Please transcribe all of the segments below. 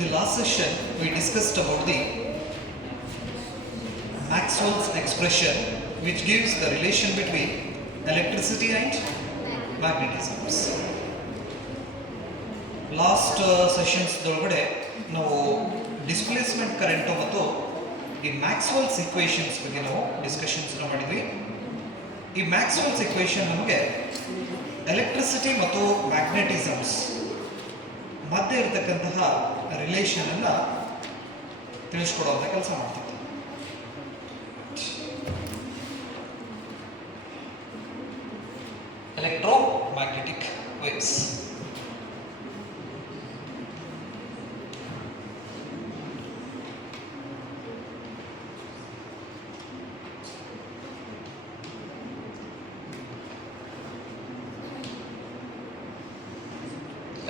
the last session, we discussed about the Maxwell's expression, which gives the relation between electricity and magnetisms. Last sessions ದೊಳಗಡೆ ನಾವು displacement current ಮತ್ತು ಈ Maxwell's equations ಬಗ್ಗೆ ನಾವು ಡಿಸ್ಕಷನ್ಸ್ನ ಮಾಡಿದ್ವಿ. ಈ ಮ್ಯಾಕ್ಸ್ವೆಲ್ಸ್ ಈಕ್ವೇಷನ್ ನಮಗೆ ಎಲೆಕ್ಟ್ರಿಸಿಟಿ ಮತ್ತು ಮ್ಯಾಗ್ನೆಟಿಸಮ್ಸ್ ಮಧ್ಯೆ ಇರತಕ್ಕಂತಹ ರಿಲೇಷನನ್ನು ತಿಳಿಸ್ಕೊಡುವಂಥ ಕೆಲಸ ಮಾಡ್ತಿತ್ತು. Electromagnetic waves.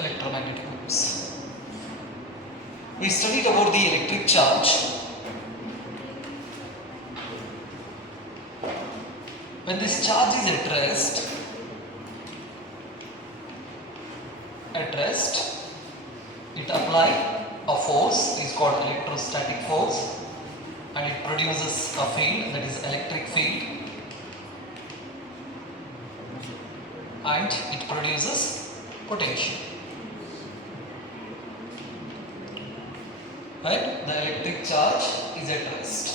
Electromagnetic waves. We studied about the electric charge. When this charge is at rest, it applies a force is called electrostatic force, and it produces a field, that is electric field, and it produces potential. When the electric charge is at rest.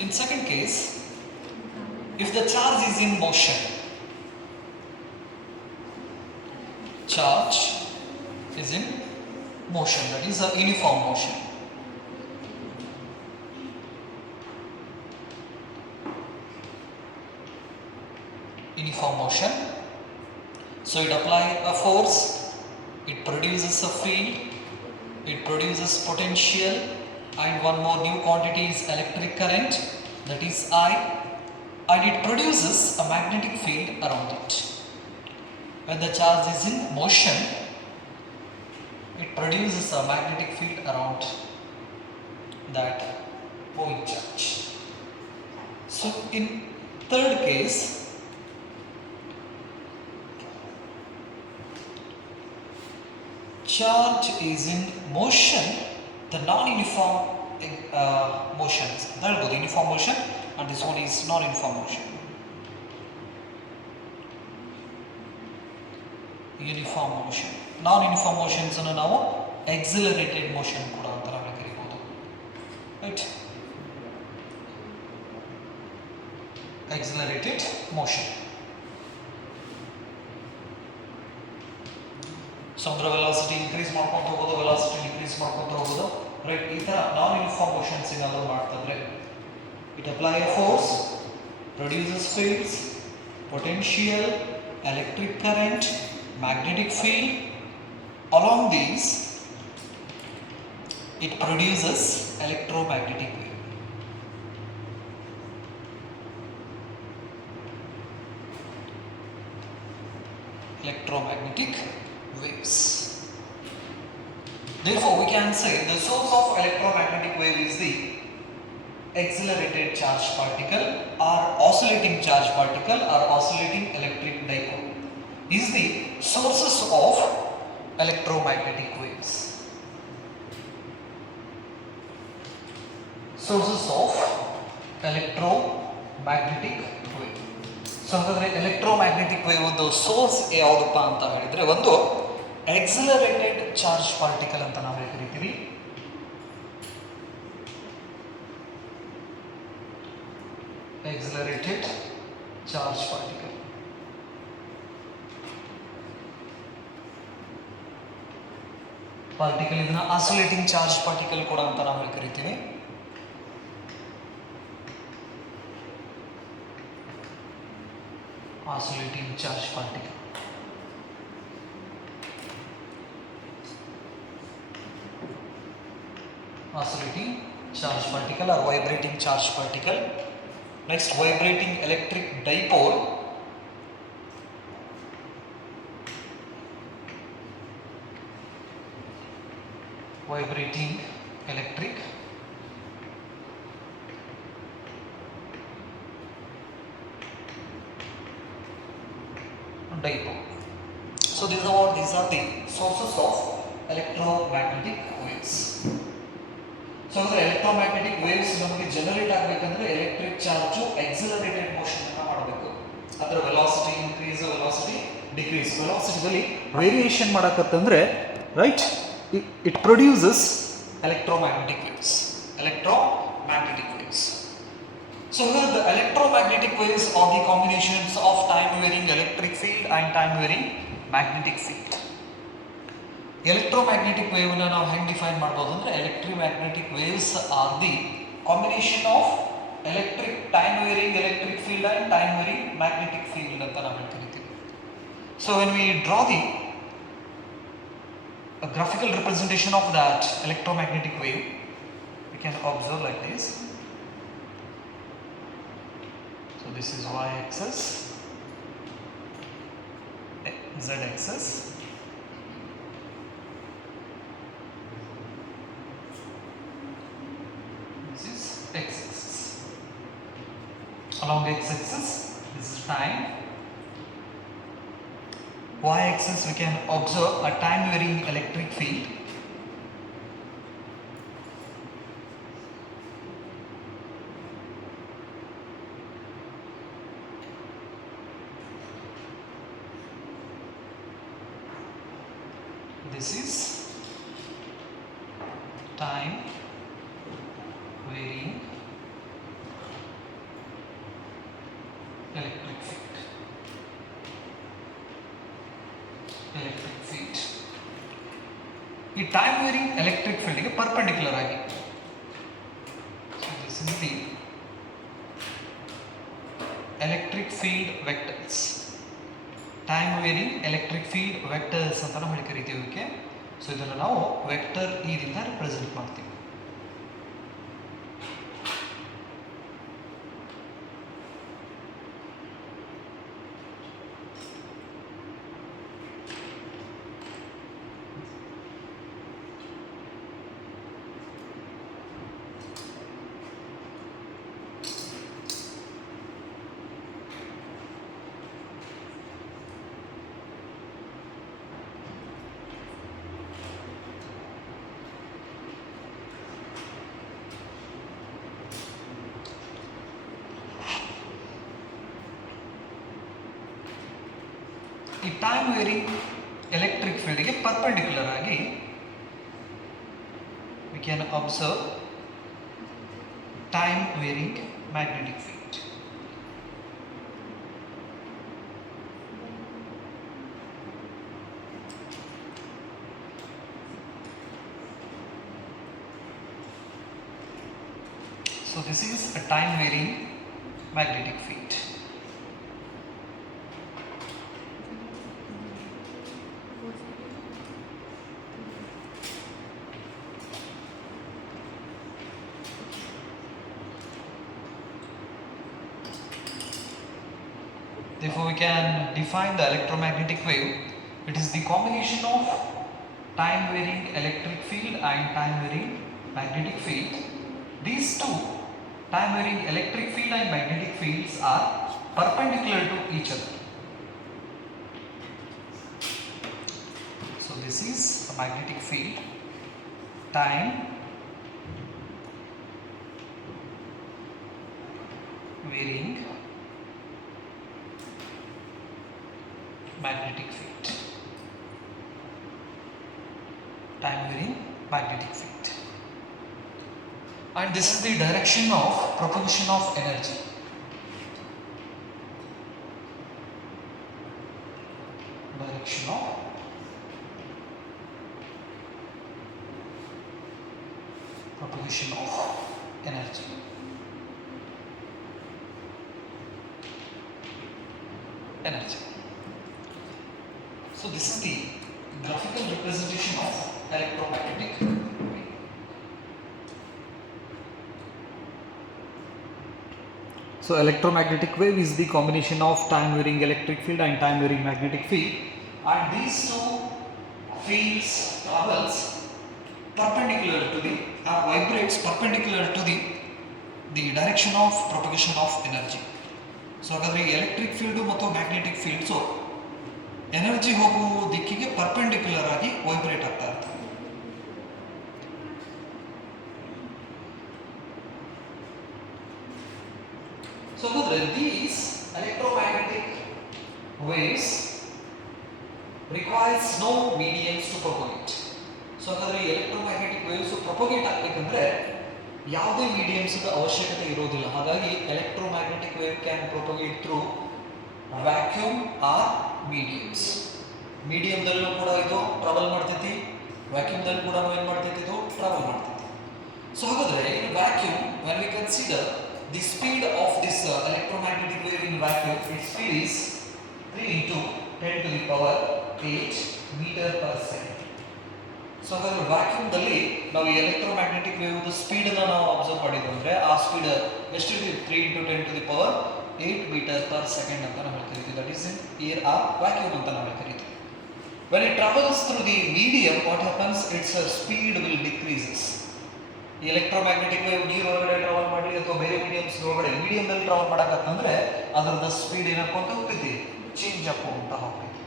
In second case, if the charge is in motion, charge is in motion, that is a uniform motion. Uniform motion. So it applies a force, it produces a field, it produces potential, and one more new quantity is electric current, that is I, and it produces a magnetic field around it. When the charge is in motion, it produces a magnetic field around that moving charge. So in third case, charge is in motion, the non-uniform motions. That will go the uniform motion, and this one is non-uniform motion. Uniform motion. Non-uniform motions ಅನ್ನು ನಾವು accelerated motion ಕೂಡ ಅಂತ ನಾವು ಕರೀಬಹುದು. Right? Accelerated motion. ಸಮುದ್ರ velocity increase ಮಾಡ್ಕೊಂತ ಹೋಗೋದು, velocity decrease ಮಾಡ್ಕೊಂತ ಹೋಗೋದು, ರೈಟ್? ಈ ಥರ ನಾನ್ ಯೂನಿಫಾರ್ಮ್ ಮೋಷನ್ಸ್ ಏನಾದರೂ ಮಾಡ್ತಿದ್ರೆ it apply a force, produces fields, potential, electric current, magnetic field. Along these, it produces electromagnetic wave. Electromagnetic waves. Therefore, we can say the source of electromagnetic wave is the accelerated charge particle or oscillating charge particle or oscillating electric dipole. Is the sources of electromagnetic waves. Sources of electromagnetic wave. So ಹಾಗಾದ್ರೆ electromagnetic wave ಒಂದು ಸೋರ್ಸ್ ಯಾವುದಪ್ಪ ಅಂತ ಹೇಳಿದ್ರೆ ಒಂದು accelerated charge particle ಅಂತ ನಾವು ಕರಿತೀವಿ. Accelerated charge particle. Particle ಇದನ್ನ ಆಸಿಲೇಟಿಂಗ್ ಚಾರ್ಜ್ ಪಾರ್ಟಿಕಲ್ ಕೂಡ ಅಂತ ನಾವು ಕರಿತೀವಿ. Oscillating charge particle. Oscillating charge particle or vibrating charge particle. Next vibrating electric dipole. Vibrating electric dipole. So So these are the sources of electromagnetic waves. So the electromagnetic waves ನಮಗೆ generate ಆಗಬೇಕಂದ್ರೆ electric charge accelerated motion ಅನ್ನು ಮಾಡಬೇಕು. ಅದರ velocity increase, velocity decrease. ವೆಲಾಸಿಟಿದಲ್ಲಿ variation ಮಾಡಕತ್ತಂದ್ರೆ right it produces electromagnetic waves. Electromagnetic waves. So here the electromagnetic waves are the combinations of time varying electric field and time varying magnetic field. Electromagnetic wave na ನಾವು ಹೆಂಗೆ ಡಿಫೈನ್ ಮಾಡಬಹುದು ಅಂದ್ರೆ electromagnetic waves are the combination of time varying electric field and time varying magnetic field ಅಂತ ನಾವು ಕರಿತೀವಿ. So when we draw the a graphical representation of that electromagnetic wave, we can observe like this. So this is y-axis, z-axis, this is x-axis. Along x-axis, this is time. Y-axis we can observe a time varying electric field. This is time varying electric field. ಈ time varying electric ಫೀಲ್ಡ್ಗೆ ಪರ್ಪೆಂಡಿಕ್ಯುಲರ್ ಆಗಿ, so this is the electric field vectors. Time varying electric field vectors ಅಂತ ನಾವು ಹೇಳಿ ಕರಿತೀವಿ ಇದಕ್ಕೆ. ಸೊ ಇದನ್ನು ನಾವು ವೆಕ್ಟರ್ ಇದರಿಂದ ರಿಪ್ರೆಸೆಂಟ್ ಮಾಡ್ತೀವಿ. ಈ ಟೈಮ್ ವೇರಿಂಗ್ ಎಲೆಕ್ಟ್ರಿಕ್ ಫೀಲ್ಡ್ಗೆ ಪರ್ಪೆಂಡಿಕ್ಯುಲರ್ ಆಗಿ we can observe time varying magnetic field. So this is a time varying magnetic field. Therefore, we can define the electromagnetic wave. It is the combination of time varying electric field and time varying magnetic field. These two, time varying electric field and magnetic fields, are perpendicular to each other. So this is a magnetic field, time varying magnetic field, time varying magnetic field, and this is the direction of propagation of energy. Direction of propagation of energy. So this is the graphical representation of electromagnetic wave. So electromagnetic wave is the combination of time varying electric field and time varying magnetic field, and these two fields travels perpendicular to the vibrates perpendicular to the direction of propagation of energy. So ಹಾಗಾದ್ರೆ electric field ಮತ್ತು magnetic fields energy ಹೋಗುವ ದಿಕ್ಕಿಗೆ perpendicular ಆಗಿ vibrate ಆಗ್ತಾ ಇರ್ತದೆ. So ಹಾಗಾದ್ರೆ these electromagnetic waves requires no mediums to propagate. So ಹಾಗಾದ್ರೆ electromagnetic waves propagate ಆಗಬೇಕಂದ್ರೆ ಯಾವುದೇ ಮೀಡಿಯಮ್ಸ್ ಅವಶ್ಯಕತೆ ಇರೋದಿಲ್ಲ. ಹಾಗಾಗಿ electromagnetic wave can propagate through vacuum or mediums. ಮೀಡಿಯಮ್ದಲ್ಲೂ ಕೂಡ ಇದು ಟ್ರಾವೆಲ್ ಮಾಡ್ತೈತಿ, ವ್ಯಾಕ್ಯೂಮ್ದಲ್ಲಿ ಕೂಡ ಏನು ಮಾಡ್ತೈತಿ, ಇದು ಟ್ರಾವೆಲ್ ಮಾಡ್ತೈತಿ. ಸೊ ಹಾಗಾದ್ರೆ ಇನ್ vacuum when we consider the speed of this electromagnetic wave in vacuum, its speed is 3 into 10 to the power 8 meter per second. So ಹಾಗಾದ್ರೆ ವ್ಯಾಕ್ಯೂಮ್ದಲ್ಲಿ ನಾವು ಈ ಎಲೆಕ್ಟ್ರೋಮ್ಯಾಗ್ನೆಟಿಕ್ ವೇವ್ ಸ್ಪೀಡ್ ಅನ್ನು ನಾವು ಅಬ್ಸರ್ವ್ ಮಾಡಿದ್ವಿ ಅಂದ್ರೆ ಆ ಸ್ಪೀಡ್ ಎಷ್ಟಿದೆ, 3 into 10 to the power 8 metre per second ಅಂತ ನಾವು ಕರಿತೀವಿ. That is in air or vacuum ಅಂತ ನಾವು ಕರಿತೀವಿ. When it travels through the medium, what happens, its speed will decreases. ಈ ಎಲೆಕ್ಟ್ರೋಮ್ಯಾಗ್ನೆಟಿಕ್ ವೇವ್ ನೀರು ಒಳಗಡೆ ಟ್ರಾವೆಲ್ ಮಾಡಿ ಅಥವಾ ಬೇರೆ ಮೀಡಿಯಮ್ಸ್ ಒಳಗಡೆ ಮೀಡಿಯಮ್ದಲ್ಲಿ ಟ್ರಾವೆಲ್ ಮಾಡಕತ್ತಂದ್ರೆ ಅದರದ ಸ್ಪೀಡ್ ಏನಾಗ್ಕೊಂತ ಹೋಗ್ತೈತಿ, ಚೇಂಜ್ ಆಗ್ಕೊಂತ ಹೋಗ್ತೈತಿ.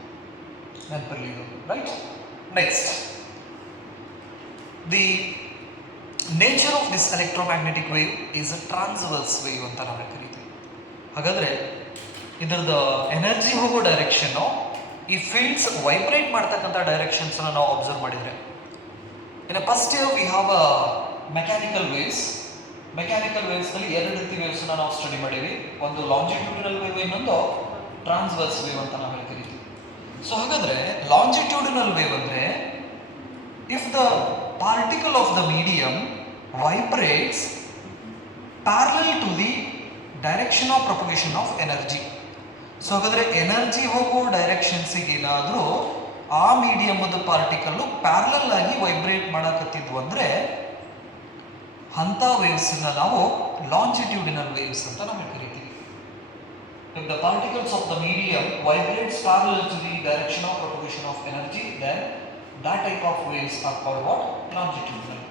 ನೆನಪಲ್ಲಿ ಇದು right. Next, the nature of this electromagnetic wave is a transverse wave ಅಂತ ನಾವು ಕರಿತೀವಿ. ಹಾಗಾದ್ರೆ ಇದರದ ಎನರ್ಜಿ ಹೋಗೋ ಡೈರೆಕ್ಷನ್ ಈ ಫೀಲ್ಡ್ಸ್ ವೈಬ್ರೇಟ್ ಮಾಡ್ತಕ್ಕಂಥ ಡೈರೆಕ್ಷನ್ಸ್ ನಾವು ಅಬ್ಸರ್ವ್ ಮಾಡಿದ್ರೆ, ಇನ್ನು first we have a mechanical waves. Mechanical ವೇವ್ಸ್ನಲ್ಲಿ ಎರಡು ರೀತಿ ವೇವ್ಸ್ನ ನಾವು ಸ್ಟಡಿ ಮಾಡೀವಿ. ಒಂದು ಲಾಂಜಿಟ್ಯೂಡಿನಲ್ ವೇವ್, ಇನ್ನೊಂದು ಟ್ರಾನ್ಸ್ವರ್ಸ್ ವೇವ್ ಅಂತ ನಾವು ಕರಿತೀವಿ. ಸೊ ಹಾಗಾದ್ರೆ ಲಾಂಜಿಟ್ಯೂಡಿನಲ್ ವೇವ್ ಅಂದ್ರೆ if the particle of the medium vibrates parallel to the direction of propagation of energy. So ಹಾಗಾದ್ರೆ ಎನರ್ಜಿ ಹೋಗೋ ಡೈರೆಕ್ಷನ್ಸಿಗೆ ಏನಾದರೂ ಆ ಮೀಡಿಯಮದ ಪಾರ್ಟಿಕಲ್ಲು ಪ್ಯಾರಲಲ್ ಆಗಿ ವೈಬ್ರೇಟ್ ಮಾಡಕತ್ತಿದ್ವು ಅಂದ್ರೆ ಅಂಥ ವೇವ್ಸ್ನ ನಾವು ಲಾಂಜಿಟ್ಯೂಡಿನಲ್ ವೇವ್ಸ್ ಅಂತ ನಾವು ಕರಿತೀವಿ. If the particles of the medium vibrates parallel to the direction of propagation of energy, then that type of waves are called what? Longitudinal.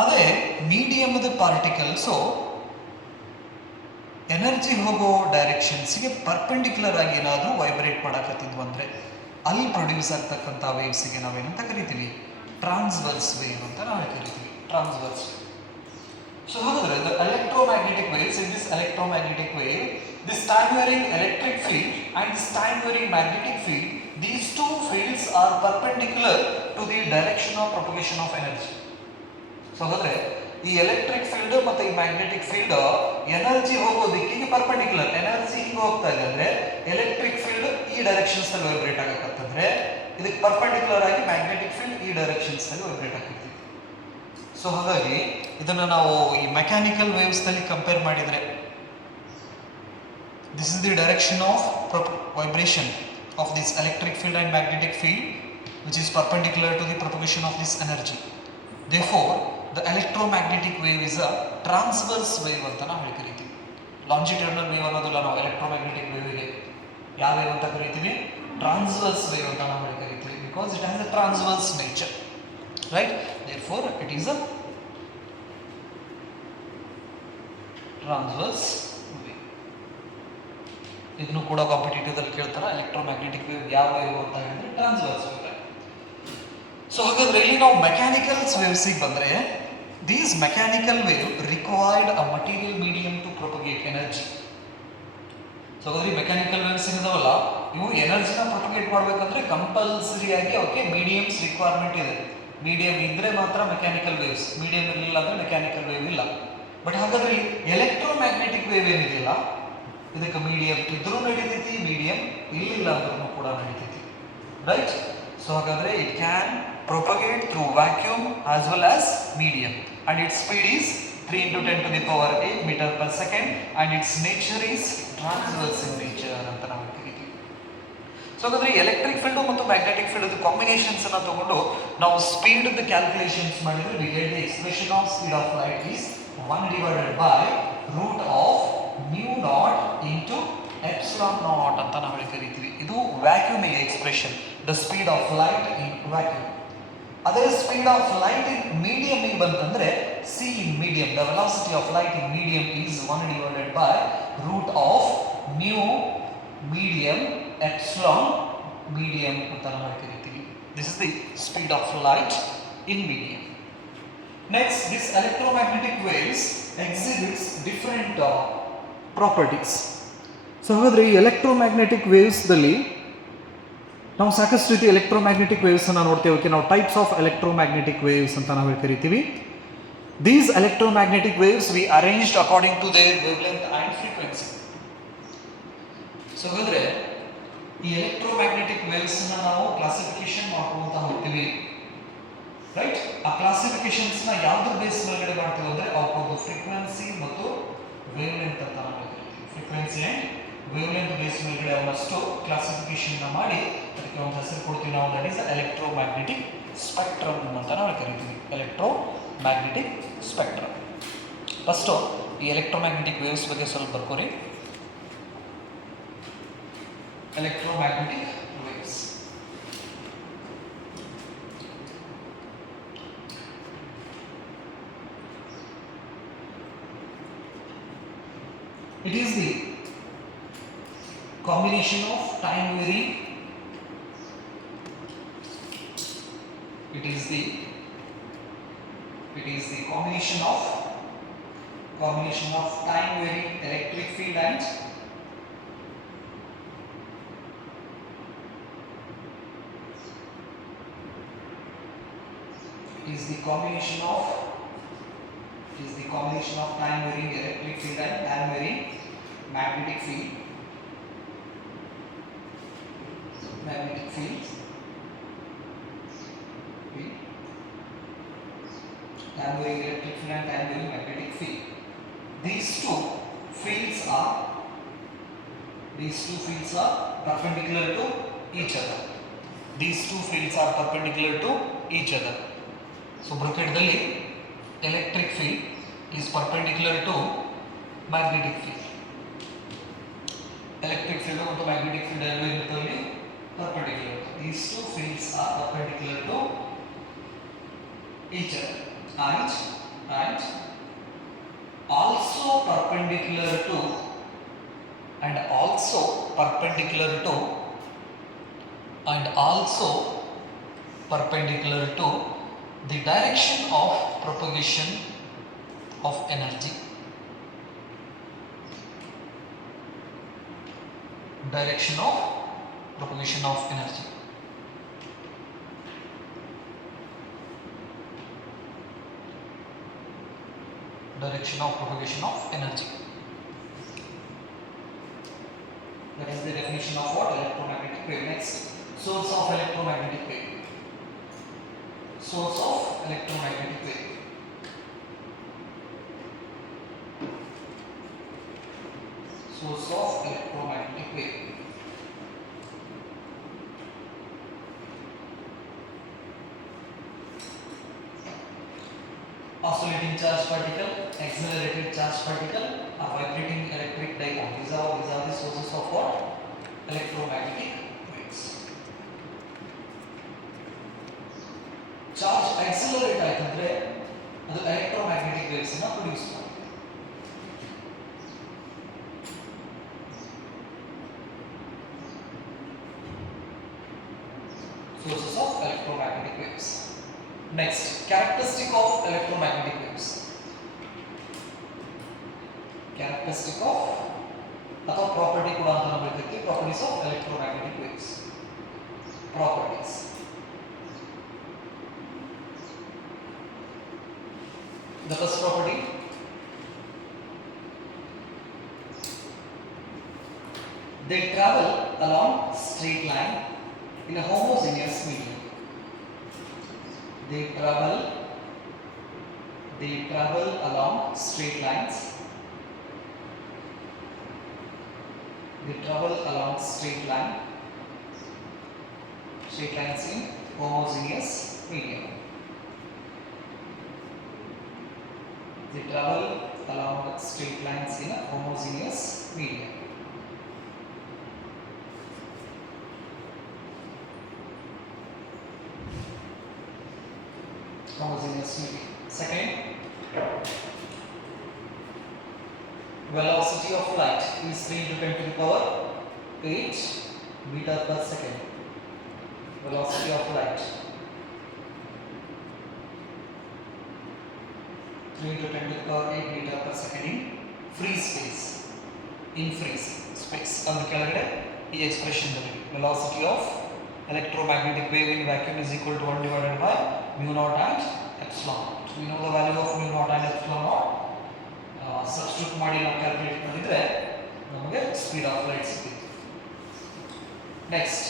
ಅದೇ ಮೀಡಿಯಮದ ಪಾರ್ಟಿಕಲ್ಸು ಎನರ್ಜಿ ಹೋಗೋ ಡೈರೆಕ್ಷನ್ಸ್ಗೆ ಪರ್ಪೆಂಡಿಕ್ಯುಲರ್ ಆಗಿ ಏನಾದರೂ ವೈಬ್ರೇಟ್ ಮಾಡಕತ್ತಿದ್ವು ಅಂದರೆ ಅಲ್ಲಿ ಪ್ರೊಡ್ಯೂಸ್ ಆಗ್ತಕ್ಕಂಥ ವೇವ್ಸಿಗೆ ನಾವೇನಂತ ಕರಿತೀವಿ, ಟ್ರಾನ್ಸ್ವರ್ಸ್ ವೇವ್ ಅಂತ ನಾವು ಕರಿತೀವಿ. ಟ್ರಾನ್ಸ್ವರ್ಸ್. ಸೊ ಹಾಗಾದ್ರೆ the electromagnetic waves, in this electromagnetic wave, this time varying electric field and this time varying magnetic field, these two fields are perpendicular to the direction of propagation of energy. So ಹಾಗಾದ್ರೆ ಈ electric field ಮತ್ತೆ ಈ magnetic field energy ಹೋಗೋ ದಿಕ್ಕಿಗೆ perpendicular. Energy ಹಿಂಗೆ ಹೋಗ್ತಾ ಇದೆ ಅಂದ್ರೆ ಎಲೆಕ್ಟ್ರಿಕ್ ಫೀಲ್ಡ್ ಈ ಡೈರೆಕ್ಷನ್ಸ್ ನಲ್ಲಿ ವೈಬ್ರೇಟ್ ಆಗಕತ್ತಂದ್ರೆ ಇದಕ್ಕೆ ಪರ್ಪೆಂಡಿಕ್ಯುಲರ್ ಆಗಿ ಮ್ಯಾಗ್ನೆಟಿಕ್ ಫೀಲ್ಡ್ ಈ ಡೈರೆಕ್ಷನ್ಸ್ ನಲ್ಲಿ ವೈಬ್ರೇಟ್ ಆಗ್ತೈತಿ. ಸೊ ಹಾಗಾಗಿ ಇದನ್ನು ನಾವು ಈ ಮೆಕ್ಯಾನಿಕಲ್ ವೇವ್ಸ್ ನಲ್ಲಿ ಕಂಪೇರ್ ಮಾಡಿದರೆ, this is the direction of vibration of this electric field and magnetic field which is perpendicular to the propagation of this energy. Therefore the electromagnetic wave is a transverse wave ಅಂತ ನಾವು ಕರಿತೀವಿ. Longitudinal wave ಅನ್ನೋದಿಲ್ಲ, ನಾವು ಎಲೆಕ್ಟ್ರೋಮ್ಯಾಗ್ನೆಟಿಕ್ ವೇವ್ಗೆ ಯಾವ ವೇವ್ ಅಂತ ಕರಿತೀವಿ, transverse wave ಅಂತ ನಾವು ಕರಿತೀವಿ. Because it has a transverse nature, right. Therefore it is a transverse wave. ಇದನ್ನು ಕೂಡ ಕಾಂಪಿಟೇಟಿವ್ ಅಲ್ಲಿ ಕೇಳ್ತಾರೆ, ಎಲೆಕ್ಟ್ರೋಮ್ಯಾಗ್ನೆಟಿಕ್ ವೇವ್ ಯಾವ ವೇವ್ ಅಂತ ಹೇಳಿದ್ರೆ ಟ್ರಾನ್ಸ್ವರ್ಸ್ ವೇವ್. ಸೊ ಹಾಗಾದ್ರೆ ಇಲ್ಲಿ ನಾವು ಮೆಕ್ಯಾನಿಕಲ್ ವೇವ್ಸಿಗೆ ಬಂದ್ರೆ, these mechanical wave required a material medium to propagate energy. So ಹಾಗಾದ್ರೆ ಮೆಕ್ಯಾನಿಕಲ್ ವೇವ್ಸ್ ಇದಾವಲ್ಲ, ಇವು ಎನರ್ಜಿನ ಪ್ರೊಪಗೇಟ್ ಮಾಡಬೇಕಂದ್ರೆ ಕಂಪಲ್ಸರಿ ಆಗಿ ಅವಕ್ಕೆ ಮೀಡಿಯಮ್ಸ್ ರಿಕ್ವೈರ್ಮೆಂಟ್ ಇದೆ. ಮೀಡಿಯಂ ಇದ್ರೆ ಮಾತ್ರ ಮೆಕ್ಯಾನಿಕಲ್ ವೇವ್ಸ್, ಮೀಡಿಯಂ ಇರಲಿಲ್ಲ ಅಂದ್ರೆ ಮೆಕ್ಯಾನಿಕಲ್ ವೇವ್ ಇಲ್ಲ. ಬಟ್ ಹಾಗಾದ್ರೆ ಎಲೆಕ್ಟ್ರೋಮ್ಯಾಗ್ನೆಟಿಕ್ ವೇವ್ ಏನಿದೆಯಲ್ಲ, ಇದಕ್ಕೆ ಮೀಡಿಯಂ ಇದ್ರೂ ನಡೀತೈತಿ, ಮೀಡಿಯಂ ಇಲ್ಲಿಲ್ಲ ಅಂದ್ರೂ ಕೂಡ ನಡೀತೈತಿ, ರೈಟ್. ಸೊ ಹಾಗಾದ್ರೆ it can propagate through vacuum as well as medium and its speed is 3 into 10 to the power 8 meter per second and its nature is transverse in nature ಅಂತ ನಾವು ಕರಿತೀವಿ. ಸೊ ಹಾಗಾದ್ರೆ ಎಲೆಕ್ಟ್ರಿಕ್ ಫೀಲ್ಡ್ ಮತ್ತು magnetic field combinations ಅನ್ನ ತಗೊಂಡು ನಾವು speed calculations ಮಾಡಿದ್ರೆ we get the expression of speed of light is 1 divided by root of mu naught into epsilon naught ಅಂತ ನಾವು ಕರಿತೀವಿ. ಇದು vacuum expression, the speed of light in vacuum. ಅದೇ speed of light in medium ಬಂತಂದ್ರೆ C in medium, the velocity of light in medium is 1 divided by root of mu medium epsilon medium ಅಂತ ನಾವು ಕರಿತೀವಿ. This is the speed of light in medium. Next, this electromagnetic waves exhibits different properties. So ಹಾಗಾದರೆ ಈ ಎಲೆಕ್ಟ್ರೋಮ್ಯಾಗ್ನೆಟಿಕ್ ವೇವ್ಸ್ದಲ್ಲಿ ನಾವು ಸಾಕಷ್ಟು ರೀತಿ ಎಲೆಕ್ಟ್ರೋಮ್ಯಾಗ್ನೆಟಿಕ್ ವೇವ್ಸನ್ನು ನೋಡ್ತೇವೆ. ಓಕೆ, ನಾವು ಟೈಪ್ಸ್ ಆಫ್ ಎಲೆಕ್ಟ್ರೋಮ್ಯಾಗ್ನೆಟಿಕ್ ವೇವ್ಸ್ ಅಂತ ನಾವು ಕರಿತೀವಿ. These electromagnetic waves we arranged according to their wavelength and frequency. So ಹಾಗಾದರೆ ಈ ಎಲೆಕ್ಟ್ರೋಮ್ಯಾಗ್ನೆಟಿಕ್ ವೇವ್ಸನ್ನು ನಾವು ಕ್ಲಾಸಿಫಿಕೇಶನ್ ಮಾಡ್ಕೊಳ್ತಾ ಹೋಗ್ತೀವಿ. ರೈಟ್, ಆ ಕ್ಲಾಸಿಫಿಕೇಶನ್ಸ್ನ ಯಾವುದ್ರ ಬೇಸ್ ಮೇಲ್ಗಡೆ ಮಾಡ್ತೀವಿ ಅಂದರೆ ಅವಕ್ಕೊಂದು ಫ್ರೀಕ್ವೆನ್ಸಿ ಮತ್ತು ವೇವ್ಲೆಂತ್ ಅಂತ ನಾವು ಕರಿತೀವಿ. ಫ್ರೀಕ್ವೆನ್ಸಿ ಆ್ಯಂಡ್ ವೇವ್ಲೆಂತ್ ಬೇಸ್ ಮೇಲ್ಗಡೆ ಅವನಷ್ಟು ಕ್ಲಾಸಿಫಿಕೇಶನ್ನ ಮಾಡಿ ಅದಕ್ಕೆ ಒಂದು ಹೆಸರು ಕೊಡ್ತೀವಿ ನಾವು. ದಟ್ ಈಸ್ ಎಲೆಕ್ಟ್ರೋಮ್ಯಾಗ್ನೆಟಿಕ್ ಸ್ಪೆಕ್ಟ್ರಮ್ ಅಂತ ನಾವು ಕರಿತೀವಿ. Electromagnetic spectrum. ಫಸ್ಟು ಈ ಎಲೆಕ್ಟ್ರೋಮ್ಯಾಗ್ನೆಟಿಕ್ ವೇವ್ಸ್ ಬಗ್ಗೆ ಸ್ವಲ್ಪ ಬರ್ಕೋರಿ. Electromagnetic waves, it is the combination of time varying, it is the combination of time varying electric field and time varying electric field and time varying magnetic field. Time varying electric field and time varying magnetic field. These two fields are perpendicular to each other. So bracket dalli electric field is perpendicular to magnetic field. Electric field and magnetic field are perpendicular. These two fields are perpendicular to each other and also perpendicular to the direction of propagation of energy. Direction of propagation of energy. Direction of propagation of energy. That is the definition of what? Electromagnetic wave. Next, source of electromagnetic wave. Source of electromagnetic wave. Source of electromagnetic wave. Oscillating charged particle, accelerated charged particle, or vibrating electric dipole. These are the sources of what? Electromagnetic waves. Charge accelerate ಆಯ್ತಂದ್ರೆ ಅದು electromagnetic waves ಅನ್ನು ಪ್ರೊಡ್ಯೂಸ್ ಮಾಡುತ್ತೆ. Sources of electromagnetic waves. Next, characteristic of electromagnetic waves. Characteristic of ಅಥವಾ property ಕೂಡ ಅಂತ ನಾವು ಹೇಳ್ತೀವಿ. Properties of electromagnetic waves. Properties. The first property, they travel along straight line in a homogeneous medium. They travel along straight lines. They travel along straight lines in homogeneous medium. They travel along straight lines in a homogeneous medium. Homogeneous medium. Second, velocity of light is 3 into 10 to the power 8 meter per second. velocity of light 3 into 10 to the power 8 meter per second in free space. In free space. On the calendar, the expression velocity of electromagnetic wave in vacuum is equal to 1 divided by mu naught and epsilon naught. We know the value of mu naught and epsilon naught. Substitute ಮಾಡಿ ನಾವು ಕ್ಯಾಲ್ಕುಲೇಟ್ ಮಾಡಿದ್ರೆ ನಮಗೆ speed of light ಸಿಗುತ್ತೆ. Next,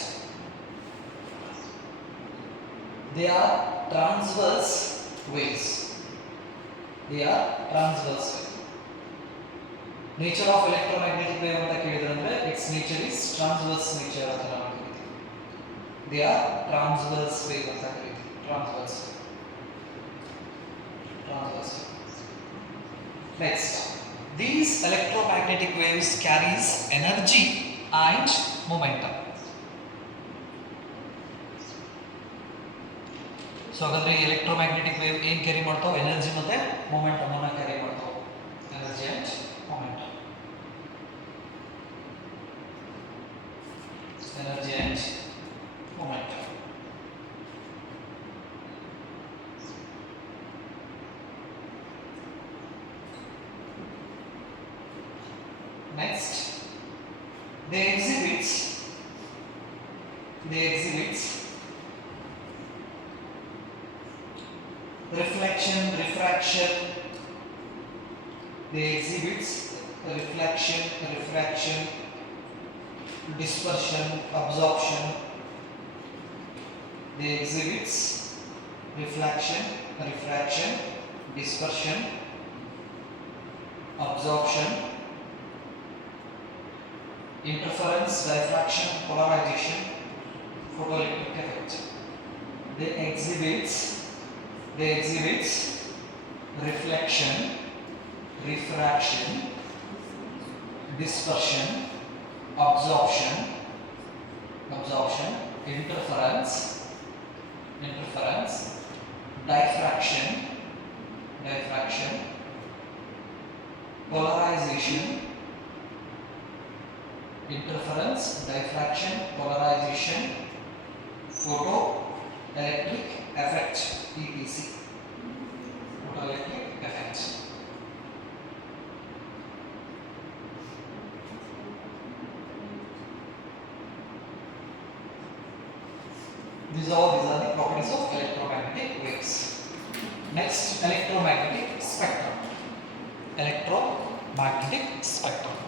they are transverse waves. They are transverse waves. Nature of electromagnetic wave anta kelidranದ್ರೆ its nature is transverse nature anta ನಾವು ಹೇಳ್ತೀವಿ. They are transverse wave anta ಹೇಳ್ತೀವಿ. Transverse. Next, these electromagnetic waves carries energy and momentum. So ಹಾಗಾದ್ರೆ electromagnetic wave ಏನು ಕ್ಯಾರಿ ಮಾಡ್ತಾವೆ? ಎನರ್ಜಿ ಮತ್ತೆ ಮೊಮೆಂಟಮ್ ಅನ್ನು ಕ್ಯಾರಿ ಮಾಡ್ತಾವೆ. Energy and momentum. Energy and momentum. Next, they exhibit reflection, refraction. They exhibit reflection, refraction, dispersion, absorption. They exhibit reflection, refraction, dispersion, absorption, interference, diffraction, polarization, photoelectric effect. They exhibit reflection, refraction, dispersion, absorption, interference, diffraction, polarization, interference, diffraction, polarization, photoelectric effect, EPC. Photoelectric effect. These are the properties of electromagnetic waves. Next, electromagnetic spectrum. Electromagnetic spectrum.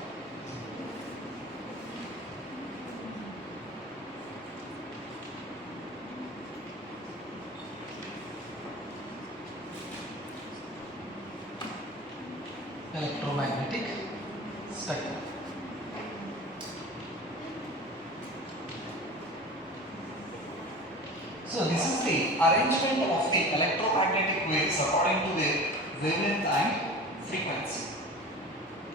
Electromagnetic spectrum. So this is the arrangement of the electromagnetic waves according to their wavelength and frequency.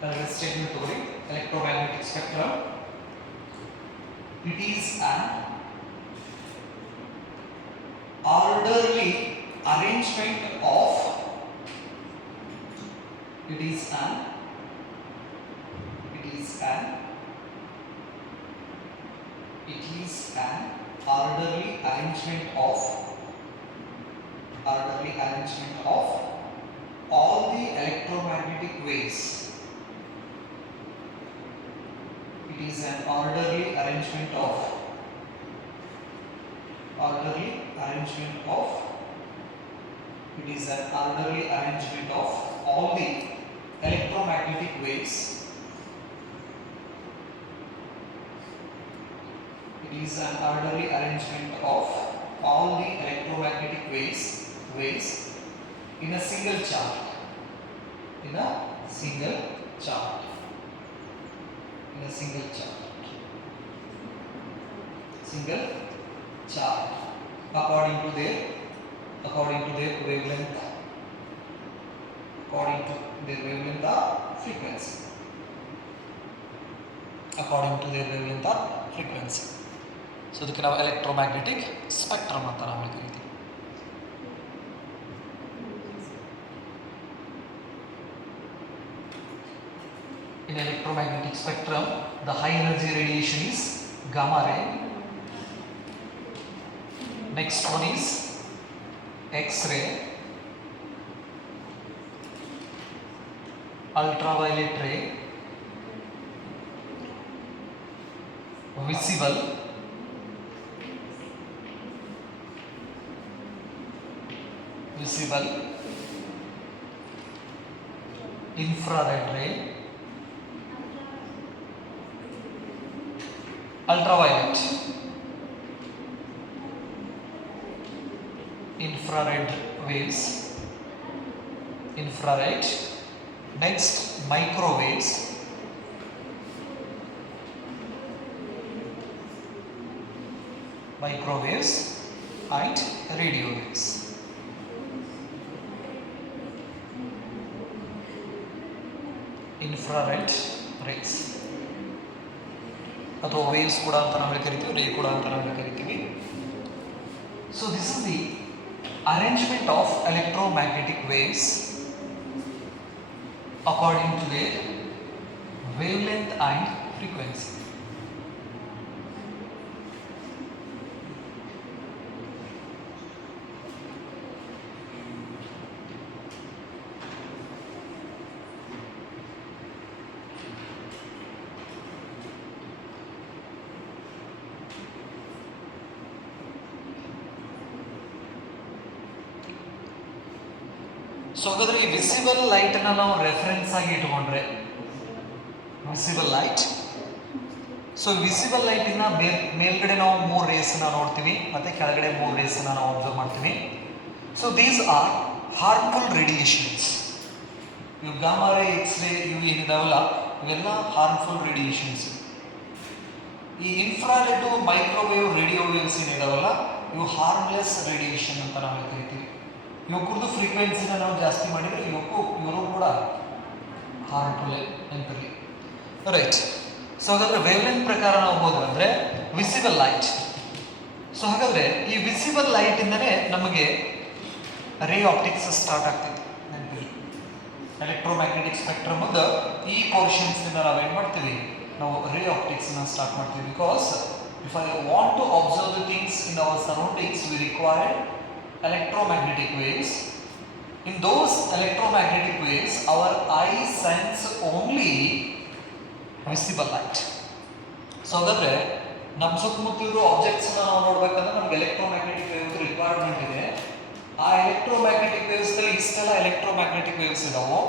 Let's take the theory. Electromagnetic spectrum. It is an orderly arrangement of orderly arrangement of all the electromagnetic waves. It is an orderly arrangement of all the electromagnetic waves. It is an orderly arrangement of all the electromagnetic waves in a single chart. According to their wavelength, or frequency. According to their wavelength or frequency. So ಇದಕ್ಕೆ ನಾವು electromagnetic spectrum ಅಂತ ನಾವು ಕರೀತೀವಿ. In electromagnetic spectrum, the high energy radiation is gamma ray. Next one is X-ray, ultraviolet ray, visible, infrared ray, ultraviolet, infrared waves, infrared. Next, microwaves, and radio waves. Infrared rays ಅಥವಾ waves ಕೂಡ ಅಂತ ನಾವು ಕರಿತೀವಿ, ray ಕೂಡ ಅಂತ ನಾವು ಕರಿತೀವಿ. So this is the arrangement of electromagnetic waves according to their wavelength and frequency. So ಹಾಗಾದ್ರೆ ಈ ವಿಸಿಬಲ್ ಲೈಟ್ ಅನ್ನ ನಾವು ರೆಫರೆನ್ಸ್ ಆಗಿ ಇಟ್ಕೊಂಡ್ರೆ visible light, so visible light ಇನ್ನ ಮೇಲ್ಗಡೆ ನಾವು 3 ರೇಸ್ ಅನ್ನ ನೋಡ್ತೀವಿ ಮತ್ತೆ ಕೆಳಗಡೆ 3 ರೇಸ್ ಅನ್ನ ನಾವು ಅಬ್ಸರ್ವ್ ಮಾಡ್ತೀವಿ. So these are harmful radiations. ಇವು ಗಾಮಾ ರೇ, ಎಕ್ಸ್ ರೇ, ಇವು ಏನಿದಾವಲ್ಲ ಇವೆಲ್ಲ ಹಾರ್ಮ್ಫುಲ್ ರೇಡಿಯೇಷನ್ಸ್. ಈ ಇನ್ಫ್ರಾರೆಡ್, ಮೈಕ್ರೋವೇವ್, ರೇಡಿಯೋ ವೇವ್ಸ್ ಏನಿದಾವಲ್ಲ ಇವು ಹಾರ್ಮ್ಲೆಸ್ ರೇಡಿಯೇಷನ್ ಅಂತ ನಾವು ಕರಿತೀವಿ. ಇವಕ್ಕೂರ್ದು ಫ್ರೀಕ್ವೆನ್ಸಿನ ನಾವು ಜಾಸ್ತಿ ಮಾಡಿದರೆ ಇವರು ಕೂಡ ಹಾರ್ಮ್ಫುಲ್ ನೆನಪಿರಲಿ, ರೈಟ್. ಸೊ ಹಾಗಾದ್ರೆ ವೇವ್ಲೆಂತ್ ಪ್ರಕಾರ ನಾವು ಹೋದ್ರೆ ವಿಸಿಬಲ್ ಲೈಟ್. ಸೊ ಹಾಗಾದ್ರೆ ಈ ವಿಸಿಬಲ್ ಲೈಟ್ ಇಂದನೇ ನಮಗೆ ರೇ ಆಪ್ಟಿಕ್ಸ್ ಸ್ಟಾರ್ಟ್ ಆಗ್ತೈತಿ ನೆನಪಿರಲಿ. ಎಲೆಕ್ಟ್ರೋಮ್ಯಾಗ್ನೆಟಿಕ್ ಸ್ಪೆಕ್ಟ್ರಮ್ ಈ ಪೋರ್ಷನ್ಸ್ ಇಂದ ನಾವೇನು ಮಾಡ್ತೀವಿ, ನಾವು ರೇ ಆಪ್ಟಿಕ್ಸ್ ಸ್ಟಾರ್ಟ್ ಮಾಡ್ತೀವಿ. Because if I want to observe the things in our surroundings we required electromagnetic waves. In those electromagnetic waves our eye sense only visible light. So ಹಾಗಾದ್ರೆ ನಮ್ಮ ಸುತ್ತಮುತ್ತಲಿರೋ ಆಬ್ಜೆಕ್ಟ್ಸ್ ನಾವು ನೋಡ್ಬೇಕಂದ್ರೆ ನಮ್ಗೆ ಎಲೆಕ್ಟ್ರೋಮ್ಯಾಗ್ನೆಟಿಕ್ ವೇವ್ಸ್ ರಿಕ್ವೈರ್ಮೆಂಟ್ ಇದೆ. ಆ electromagnetic waves ದಲ್ಲಿ ಇಷ್ಟೆಲ್ಲ ಎಲೆಕ್ಟ್ರೋಮ್ಯಾಗ್ನೆಟಿಕ್ ವೇವ್ಸ್ ಇದಾವೋ.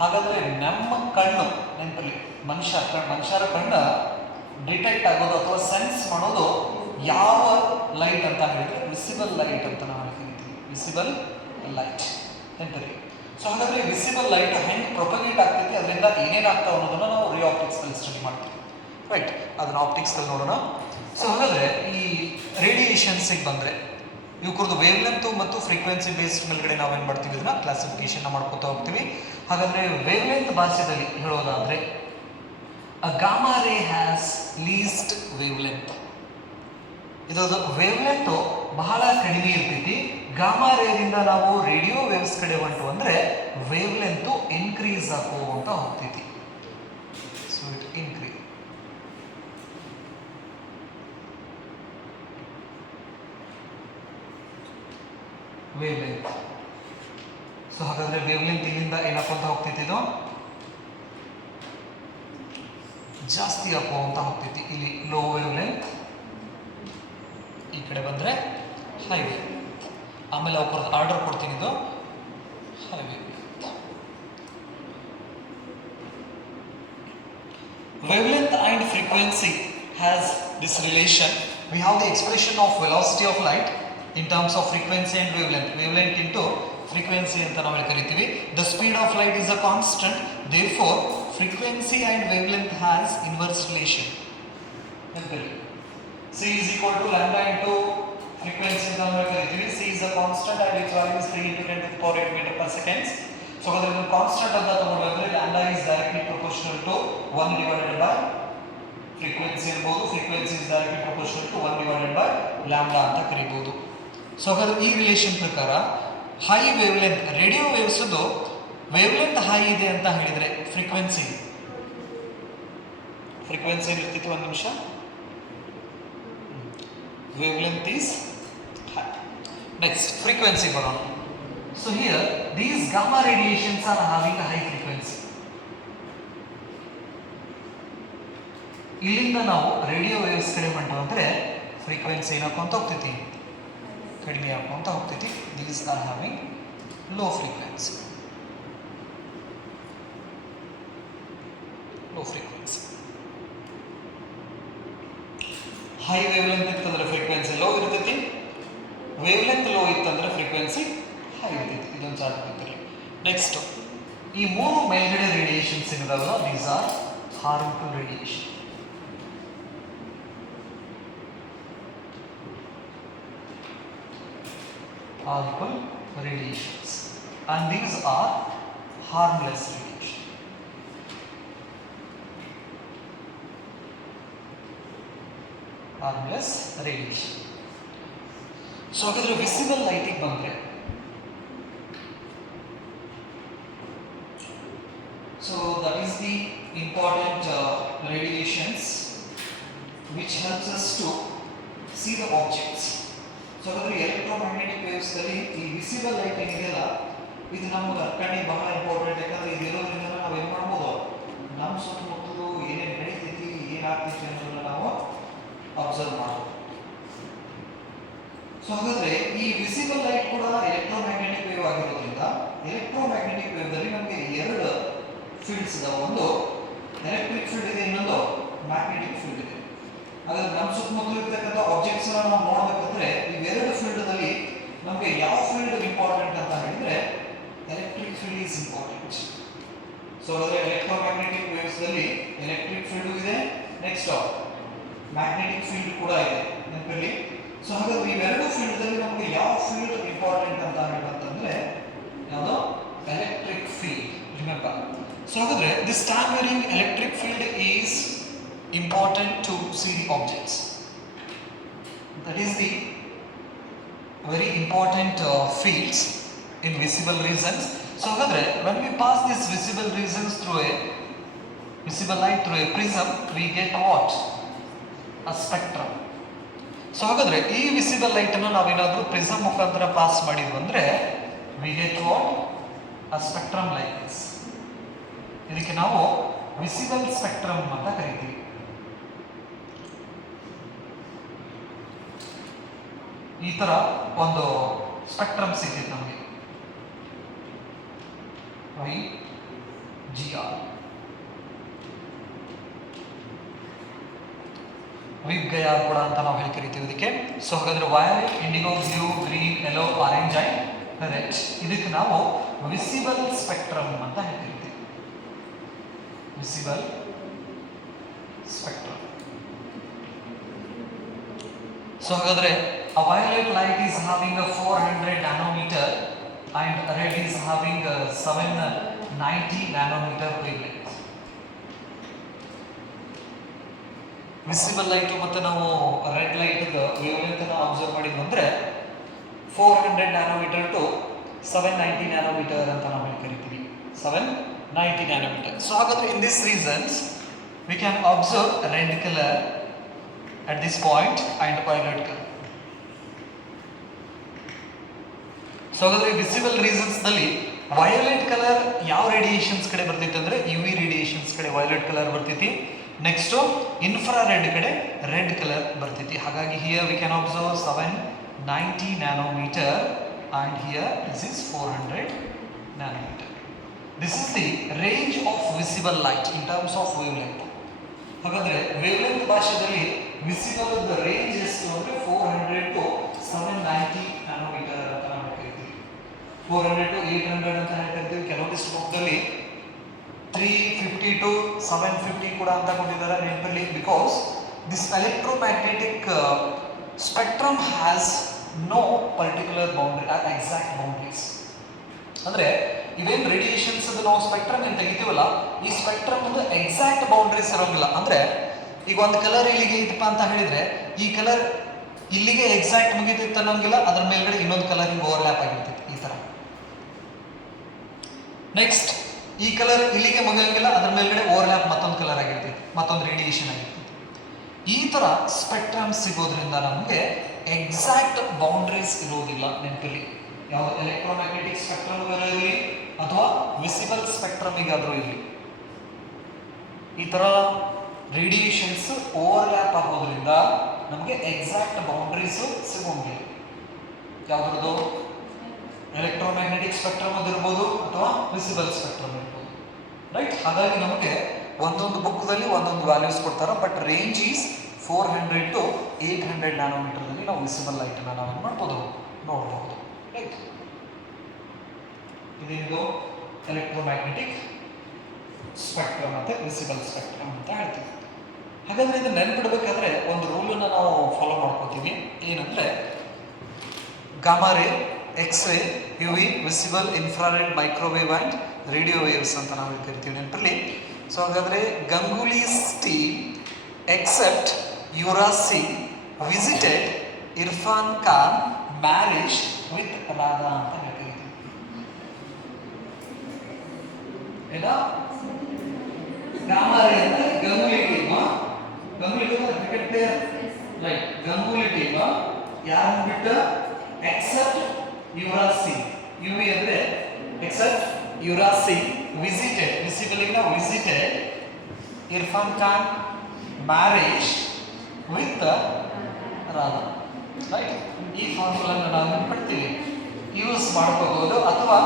ಹಾಗಾದ್ರೆ ನಮ್ಮ ಕಣ್ಣು ನೆನಪಲ್ಲಿ ಮನುಷ್ಯರ ಕಣ್ಣು ಡಿಟೆಕ್ಟ್ ಆಗೋದು ಅಥವಾ ಸೆನ್ಸ್ ಮಾಡೋದು ಯಾವ ಲೈಟ್ ಅಂತ ಹೇಳಿದ್ರೆ ವಿಸಿಬಲ್ ಲೈಟ್ ಅಂತ ನಾವು ಹೇಳ್ತೀವಿ. ವಿಸಿಬಲ್ ಲೈಟ್ ನೆನಪಲ್ಲಿ. ಸೊ ಹಾಗಾದ್ರೆ ವಿಸಿಬಲ್ ಲೈಟ್ ಹೆಂಗೆ ಪ್ರೊಪಗೇಟ್ ಆಗ್ತೈತಿ, ಅದರಿಂದ ಏನೇನಾಗ್ತಾವ ಅನ್ನೋದನ್ನ ನಾವು ರೇ ಆಪ್ಟಿಕ್ಸ್ ಅಲ್ಲಿ ಸ್ಟಡಿ ಮಾಡ್ತೀವಿ, ರೈಟ್. ಅದನ್ನ ಆಪ್ಟಿಕ್ಸ್ ಅಲ್ಲಿ ನೋಡೋಣ. ಸೊ ಹಾಗಾದ್ರೆ ಈ ರೇಡಿಯೇಷನ್ಸಿಗೆ ಬಂದ್ರೆ ಇವಕ್ಕೂರ್ದು ವೇವ್ ಲೆಂತ್ ಮತ್ತು ಫ್ರೀಕ್ವೆನ್ಸಿ ಬೇಸ್ಡ್ ಮೇಲ್ಗಡೆ ನಾವೇನು ಮಾಡ್ತೀವಿ, ಇದನ್ನ ಕ್ಲಾಸಿಫಿಕೇಶನ್ ಮಾಡ್ಕೊತಾ ಹೋಗ್ತೀವಿ. ಹಾಗಾದ್ರೆ ವೇವ್ ಲೆಂತ್ ಭಾಷೆದಲ್ಲಿ ಹೇಳೋದಾದ್ರೆ a gamma ray has least wavelength. ಇದೊಂದು ವೇವ್ ಲೆಂತ್ ಬಹಳ ಕಡಿಮೆ ಇರ್ತೈತಿ. ಗಾಮಾ ರೇದಿಂದ ನಾವು ರೇಡಿಯೋ ವೇವ್ಸ್ ಕಡೆ ಹೊಂಟು ಅಂದ್ರೆ ವೇವ್ ಲೆಂತ್ ಇನ್ಕ್ರೀಸ್ ಆಗೋಂತ ಹೋಗ್ತೈತಿ. So it increase. Wavelength. So ಹಾಗಾದ್ರೆ ವೇವ್ ಲೆಂತ್ ಇಲ್ಲಿಂದ ಏನಾಕೊಂತ ಹೋಗ್ತೈತಿ, ಇದು ಜಾಸ್ತಿ ಹಾಕುವಂತ ಹೋಗ್ತೈತಿ. ಇಲ್ಲಿ ಲೋ ವೇವ್ ಲೆಂತ್, ಈ ಕಡೆ ಬಂದ್ರೆ ಹೈ ವೇವ್ ಲೆಂತ್. ಆಮೇಲೆ ಅವ್ರ ಆರ್ಡರ್ ಕೊಡ್ತೀನಿ, ಇದು high wave length. Wavelength and frequency has this relation. We have the expression of velocity of light in terms of frequency and wavelength. Wavelength into frequency ಅಂತ ನಾವು ಕರಿತೀವಿ. The speed of light is a constant. Therefore, frequency and wavelength has inverse relation. C is equal to lambda into frequency ಅಂತ ನಾವು ಕರಿತೀವಿ. C is a constant and its value is 3 × 10⁸ meter per second. So ಅದರ ಕಾನ್ಸ್ಟೆಂಟ್ ಅಂತ ತಗೊಂಡ್ರೆ lambda is directly proportional to 1 divided by frequency ಅನ್ಬೋದು. frequency is directly proportional to 1 divided by lambda ಅಂತ ಕರೀಬಹುದು. ಸೊ ಹಾಗಾದ್ರೆ ಈ ರಿಲೇಷನ್ ಪ್ರಕಾರ high wave length radio waves wave length high ಇದೆ ಅಂತ ಹೇಳಿದ್ರೆ ಫ್ರೀಕ್ವೆನ್ಸಿ ಇರ್ತಿತ್ತು. ಒಂದು ನಿಮಿಷ. Wave length is high. Next, frequency ಬರೋಣ. So here these gamma radiations are having a high frequency. ಇಲ್ಲಿಂದ ನಾವು ರೇಡಿಯೋ ವೇವ್ಸ್ ಕಡೆ ಹೊಂಟು ಅಂದರೆ ಫ್ರೀಕ್ವೆನ್ಸಿ ಏನಾಕೊಂತ ಹೋಗ್ತೈತಿ, ಕಡಿಮೆ ಹಾಕೊಂತ ಹೋಗ್ತೈತಿ. These are having low frequency. High wavelength ಇತ್ತಂದ್ರೆ ಫ್ರೀಕ್ವೆನ್ಸಿ ಲೋ ಇರ್ತೈತಿ, ವೇವ್ ಲೆಂತ್ ಲೋ ಇತ್ತಂದ್ರೆ ಫ್ರೀಕ್ವೆನ್ಸಿ ಹೈ ಇರ್ತೈತಿ. ಇದೊಂದು ಚಾರ್ಟ್ ಬರ್ತೀರಿ. ನೆಕ್ಸ್ಟ್, ಈ ಮೂರು ಮೇಲ್ಗಡೆ ರೇಡಿಯೇಷನ್ಸ್ ಏನಿದಾವಲ್ಲ, these are harmful radiation. Harmful radiations, and these are harmless radiation. Harmless radiation. So ಹಾಗಾದ್ರೆ ವಿಸಿಬಲ್ ಲೈಟಿಗೆ ಬಂದ್ರೆ, so that is the important radiations which helps us to see the objects. So ಹಾಗಾದ್ರೆ electromagnetic waves ದಲ್ಲಿ ಈ visible light ಏನಿದೆಯಲ್ಲ, ಇದು ನಮ್ಗೆ ಕಣ್ಣಿಗೆ ಬಹಳ ಇಂಪಾರ್ಟೆಂಟ್. ಯಾಕಂದ್ರೆ ಇದಿರೋದ್ರಿಂದ ನಾವು ಏನು ಮಾಡ್ಬೋದು, ನಮ್ಮ ಸುತ್ತಮುತ್ತಲು ಏನೇನು ನಡೀತೈತಿ, ಏನಾಗ್ತೈತಿ ಅನ್ನೋದನ್ನ ನಾವು ಅಬ್ಸರ್ವ್ ಮಾಡ್ಬೋದು. ಸೊ ಹಾಗಾದ್ರೆ ಈ ವಿಸಿಬಲ್ ಲೈಟ್ ಕೂಡ ಎಲೆಕ್ಟ್ರೋಮ್ಯಾಗ್ನೆಟಿಕ್ ವೇವ್ ಆಗಿರೋದ್ರಿಂದ, ಎಲೆಕ್ಟ್ರೋಮ್ಯಾಗ್ನೆಟಿಕ್ ವೇವ್ ದಲ್ಲಿ ನಮಗೆ ಎರಡು ಫೀಲ್ಡ್ಸ್ ಇದಾವೆ. ಒಂದು ಎಲೆಕ್ಟ್ರಿಕ್ ಫೀಲ್ಡ್ ಇದೆ, ಇನ್ನೊಂದು ಮ್ಯಾಗ್ನೆಟಿಕ್ ಫೀಲ್ಡ್ ಇದೆ. ಹಾಗಾದ್ರೆ ನಮ್ಮ ಸುತ್ತಮುತ್ತಲು ಇರ್ತಕ್ಕಂಥ ಆಬ್ಜೆಕ್ಟ್ಸ್ ನಾವು ನೋಡ್ಬೇಕಂದ್ರೆ ಇವೆರಡು ಫೀಲ್ಡ್ ದಲ್ಲಿ ನಮಗೆ ಯಾವ ಫೀಲ್ಡ್ ಇಂಪಾರ್ಟೆಂಟ್ ಅಂತ ಹೇಳಿದ್ರೆ electric field is important. So ಹಾಗಾದ್ರೆ ಎಲೆಕ್ಟ್ರೋಮ್ಯಾಗ್ನೆಟಿಕ್ ವೇವ್ಸ್ ದಲ್ಲಿ ಎಲೆಕ್ಟ್ರಿಕ್ ಫೀಲ್ಡ್ ಇದೆ, ನೆಕ್ಸ್ಟ್ ಮ್ಯಾಗ್ನೆಟಿಕ್ ಫೀಲ್ಡ್ ಕೂಡ ಇದೆ, ನೆನಪಿರಲಿ. ಸೊ ಹಾಗಾದ್ರೆ ಇವೆರಡು ಫೀಲ್ಡ್ ದಲ್ಲಿ ನಮಗೆ ಯಾವ ಫೀಲ್ಡ್ ಇಂಪಾರ್ಟೆಂಟ್ ಅಂತ ಹೇಳಂತಂದ್ರೆ ಯಾವುದು, ಎಲೆಕ್ಟ್ರಿಕ್ ಫೀಲ್ಡ್. ರಿಮೆಂಬರ್. ಸೊ ಹಾಗಾದ್ರೆ this time varying electric field is important to see the objects. That is the very important fields in visible regions. So hagadre when we pass this visible regions through a visible light through a prism, we get what? A spectrum. So hagadre ee visible light annu ನಾವು ಏನಾದರೂ prism ಮುಖಾಂತರ ಪಾಸ್ ಮಾಡಿದ್ವಿ ಅಂದ್ರೆ we get what? A spectrum like this. ಇದಕ್ಕೆ ನಾವು visible spectrum ಅಂತ ಕರೀತೀವಿ. ಈ ತರ ಒಂದು ಸ್ಪೆಕ್ಟ್ರಮ್ ಸಿಗುತ್ತೆ ನಮಗೆ, VGR. ವಿಬ್ಗಯಾರ್ ಕೂಡ ಅಂತ ನಾವು ಹೇಳಿ ಕರಿತೀವಿ ಇದಕ್ಕೆ. ಸೊ ಹಾಗಾದ್ರೆ violet, IndiGo, blue, green, yellow, orange and red, ಇದಕ್ಕೆ ನಾವು ವಿಸಿಬಲ್ ಸ್ಪೆಕ್ಟ್ರಮ್ ಅಂತ ಹೇಳ್ತೀವಿ. Visible spectrum. ಸೊ ಹಾಗಾದ್ರೆ a violet light is having a 400 nanometer and red is having a 790 nanometer wavelength. Visible light ಮತ್ತೆ ನಾವು ರೆಡ್ ಲೈಟ್ ವೇವ್ಲೆಂತ್ ಅನ್ನು ಅಬ್ಸರ್ವ್ ಮಾಡಿದ್ವಿ ಅಂದ್ರೆ 400 ನ್ಯಾನೋಮೀಟರ್ ಟು 790 ನ್ಯಾನೋಮೀಟರ್ ಅಂತ ನಾವು ಕರಿತೀವಿ. 790 ನ್ಯಾನೋಮೀಟರ್. ಸೊ ಹಾಗಾದ್ರೆ in these regions we can observe red color at this point and violet color. So ಹಾಗಾದ್ರೆ ವಿಸಿಬಲ್ ರೀಸನ್ಸ್ ನಲ್ಲಿ ವಯೋಲೆಟ್ ಕಲರ್ ಯಾವ ರೇಡಿಯೇಷನ್ಸ್ ಕಡೆ ಬರ್ತೈತಿ ಅಂದ್ರೆ UV ರೇಡಿಯೇಷನ್ಸ್ ಕಡೆ ವಯೋಲೆಟ್ ಕಲರ್ ಬರ್ತೈತಿ. ನೆಕ್ಸ್ಟ್ ಇನ್ಫ್ರಾರೆಡ್ ಕಡೆ ರೆಡ್ ಕಲರ್ ಬರ್ತೈತಿ. ಹಾಗಾಗಿ here we can observe 790 nanometre and here this is 400 nanometre. This is the range of visible light in terms of wave length. ಹಾಗಾದ್ರೆ ವೇವ್ ಲೆಂತ್ ಭಾಷೆಯಲ್ಲಿ visible range ಎಷ್ಟು ಅಂದ್ರೆ 400 ಟು 790 nanometre ಅಂತ ನಾವು ಹೇಳ್ತೀವಿ. 400 ಟು 800 ಅಂತ ಹೇಳ್ತೀವಿ. ಕೆಲವು ಪುಸ್ತಕದಲ್ಲಿ 350 ಟು 750 ಕೂಡ ಅಂತ ಕೊಟ್ಟಿದ್ದಾರೆ ನೆನಪಲ್ಲಿ. Because this electromagnetic spectrum has no particular boundary or exact boundaries. ಅಂದರೆ ಇವೇನು ರೇಡಿಯೇಷನ್ಸ್ ಅದು ನಾವು ಸ್ಪೆಕ್ಟ್ರಮ್ ಏನು ತೆಗಿತೀವಲ್ಲ, ಈ ಸ್ಪೆಕ್ಟ್ರಮ್ ಒಂದು ಎಕ್ಸಾಕ್ಟ್ ಬೌಂಡ್ರೀಸ್ ಇರೋಂಗಿಲ್ಲ. ಅಂದರೆ ಈಗ ಒಂದು ಕಲರ್ ಇಲ್ಲಿಗೆ ಇತ್ತಪ್ಪ ಅಂತ ಹೇಳಿದರೆ ಈ ಕಲರ್ ಇಲ್ಲಿಗೆ ಎಕ್ಸಾಕ್ಟ್ ಮುಗಿತಿತ್ತು ಅನ್ನೋಂಗಿಲ್ಲ, ಅದ್ರ ಮೇಲ್ಗಡೆ ಇನ್ನೊಂದು ಕಲರ್ ಹಿಂಗೆ ಓವರ್ಲ್ಯಾಪ್ ಆಗಿರ್ತೈತಿ ಈ ಥರ. ನೆಕ್ಸ್ಟ್ ಈ ಕಲರ್ ಇಲ್ಲಿಗೆ ಮುಗಿಯಂಗಿಲ್ಲ, ಅದ್ರ ಮೇಲ್ಗಡೆ ಓವರ್ಲ್ಯಾಪ್ ಮತ್ತೊಂದು ಕಲರ್ ಆಗಿರ್ತೈತಿ, ಮತ್ತೊಂದು ರೇಡಿಯೇಷನ್ ಆಗಿರ್ತೈತಿ. ಈ ಥರ ಸ್ಪೆಕ್ಟ್ರಮ್ ಸಿಗೋದ್ರಿಂದ ನಮಗೆ ಎಕ್ಸಾಕ್ಟ್ ಬೌಂಡ್ರೀಸ್ ಇರೋದಿಲ್ಲ ನೆನಪಿರಲಿ. ಯಾವುದು ಎಲೆಕ್ಟ್ರೋಮ್ಯಾಗ್ನೆಟಿಕ್ ಸ್ಪೆಕ್ಟ್ರಮ್ ಇರಲಿ ಅಥವಾ ವಿಸಿಬಲ್ ಸ್ಪೆಕ್ಟ್ರಮಿಗಾದರೂ ಇರಲಿ, ಈ ಥರ ರೇಡಿಯೇಷನ್ಸ್ ಓವರ್ಲ್ಯಾಪ್ ಆಗೋದ್ರಿಂದ ನಮಗೆ ಎಕ್ಸಾಕ್ಟ್ ಬೌಂಡ್ರೀಸು ಸಿಗೋಂಗಿಲ್ಲ. ಯಾವುದ್ರದ್ದು ಎಲೆಕ್ಟ್ರೋಮ್ಯಾಗ್ನೆಟಿಕ್ ಸ್ಪೆಕ್ಟ್ರಮ್ ಇರ್ಬೋದು ಅಥವಾ ವಿಸಿಬಲ್ ಸ್ಪೆಕ್ಟ್ರಮ್ ಇರ್ಬೋದು, ರೈಟ್. ಹಾಗಾಗಿ ನಮಗೆ ಒಂದೊಂದು ಬುಕ್ದಲ್ಲಿ ಒಂದೊಂದು ವ್ಯಾಲ್ಯೂಸ್ ಕೊಡ್ತಾರೆ, ಬಟ್ ರೇಂಜ್ ಈಸ್ 400 to 800 ನ್ಯಾನೋಮೀಟರ್ದಲ್ಲಿ ನಾವು ವಿಸಿಬಲ್ ಲೈಟನ್ನು ನಾವು ಏನು ಮಾಡ್ಬೋದು, ನೋಡಬಹುದು, ರೈಟ್. ಇದೇನಿದು ಎಲೆಕ್ಟ್ರೋಮ್ಯಾಗ್ನೆಟಿಕ್ ಸ್ಪೆಕ್ಟ್ರಮ್ ಮತ್ತು ವಿಸಿಬಲ್ ಸ್ಪೆಕ್ಟ್ರಮ್ ಅಂತ ಹೇಳ್ತೀವಿ. ಹಾಗಾದರೆ ಇದು ನೆನ್ಪಿಡ್ಬೇಕಾದ್ರೆ ಒಂದು ರೂಲನ್ನು ನಾವು ಫಾಲೋ ಮಾಡ್ಕೋತೀವಿ. ಏನಂದರೆ gamma ray, X-ray, U V, visible, infrared, microwave and radio waves ಅಂತ ನಾವು ಕರಿತೀವಿ ನೆನಪಲ್ಲಿ. ಸೊ ಹಾಗಾದರೆ Ganguly's team except Yuvraj visited Irfan Khan marriage with Radha ಅಂತ ಕರಿತೀವಿ. ಏನ ಗಾಮಾ ರೇ ಅಂದರೆ Ganguly team, Ganguly team cricket player, right. Ganguly team ಯಾರನ್ನು ಬಿಟ್ಟು except Yuvraj Singh, U V ಅಂದರೆ except Yuvraj Singh visited, visible visited Irfan Khan marriage with Radha, right. ಈ ಫಾರ್ಮುಲಾನ ನಾವು ನೆನ್ಪಿಡ್ತೀವಿ, ಯೂಸ್ ಮಾಡ್ಕೋಬಹುದು. ಅಥವಾ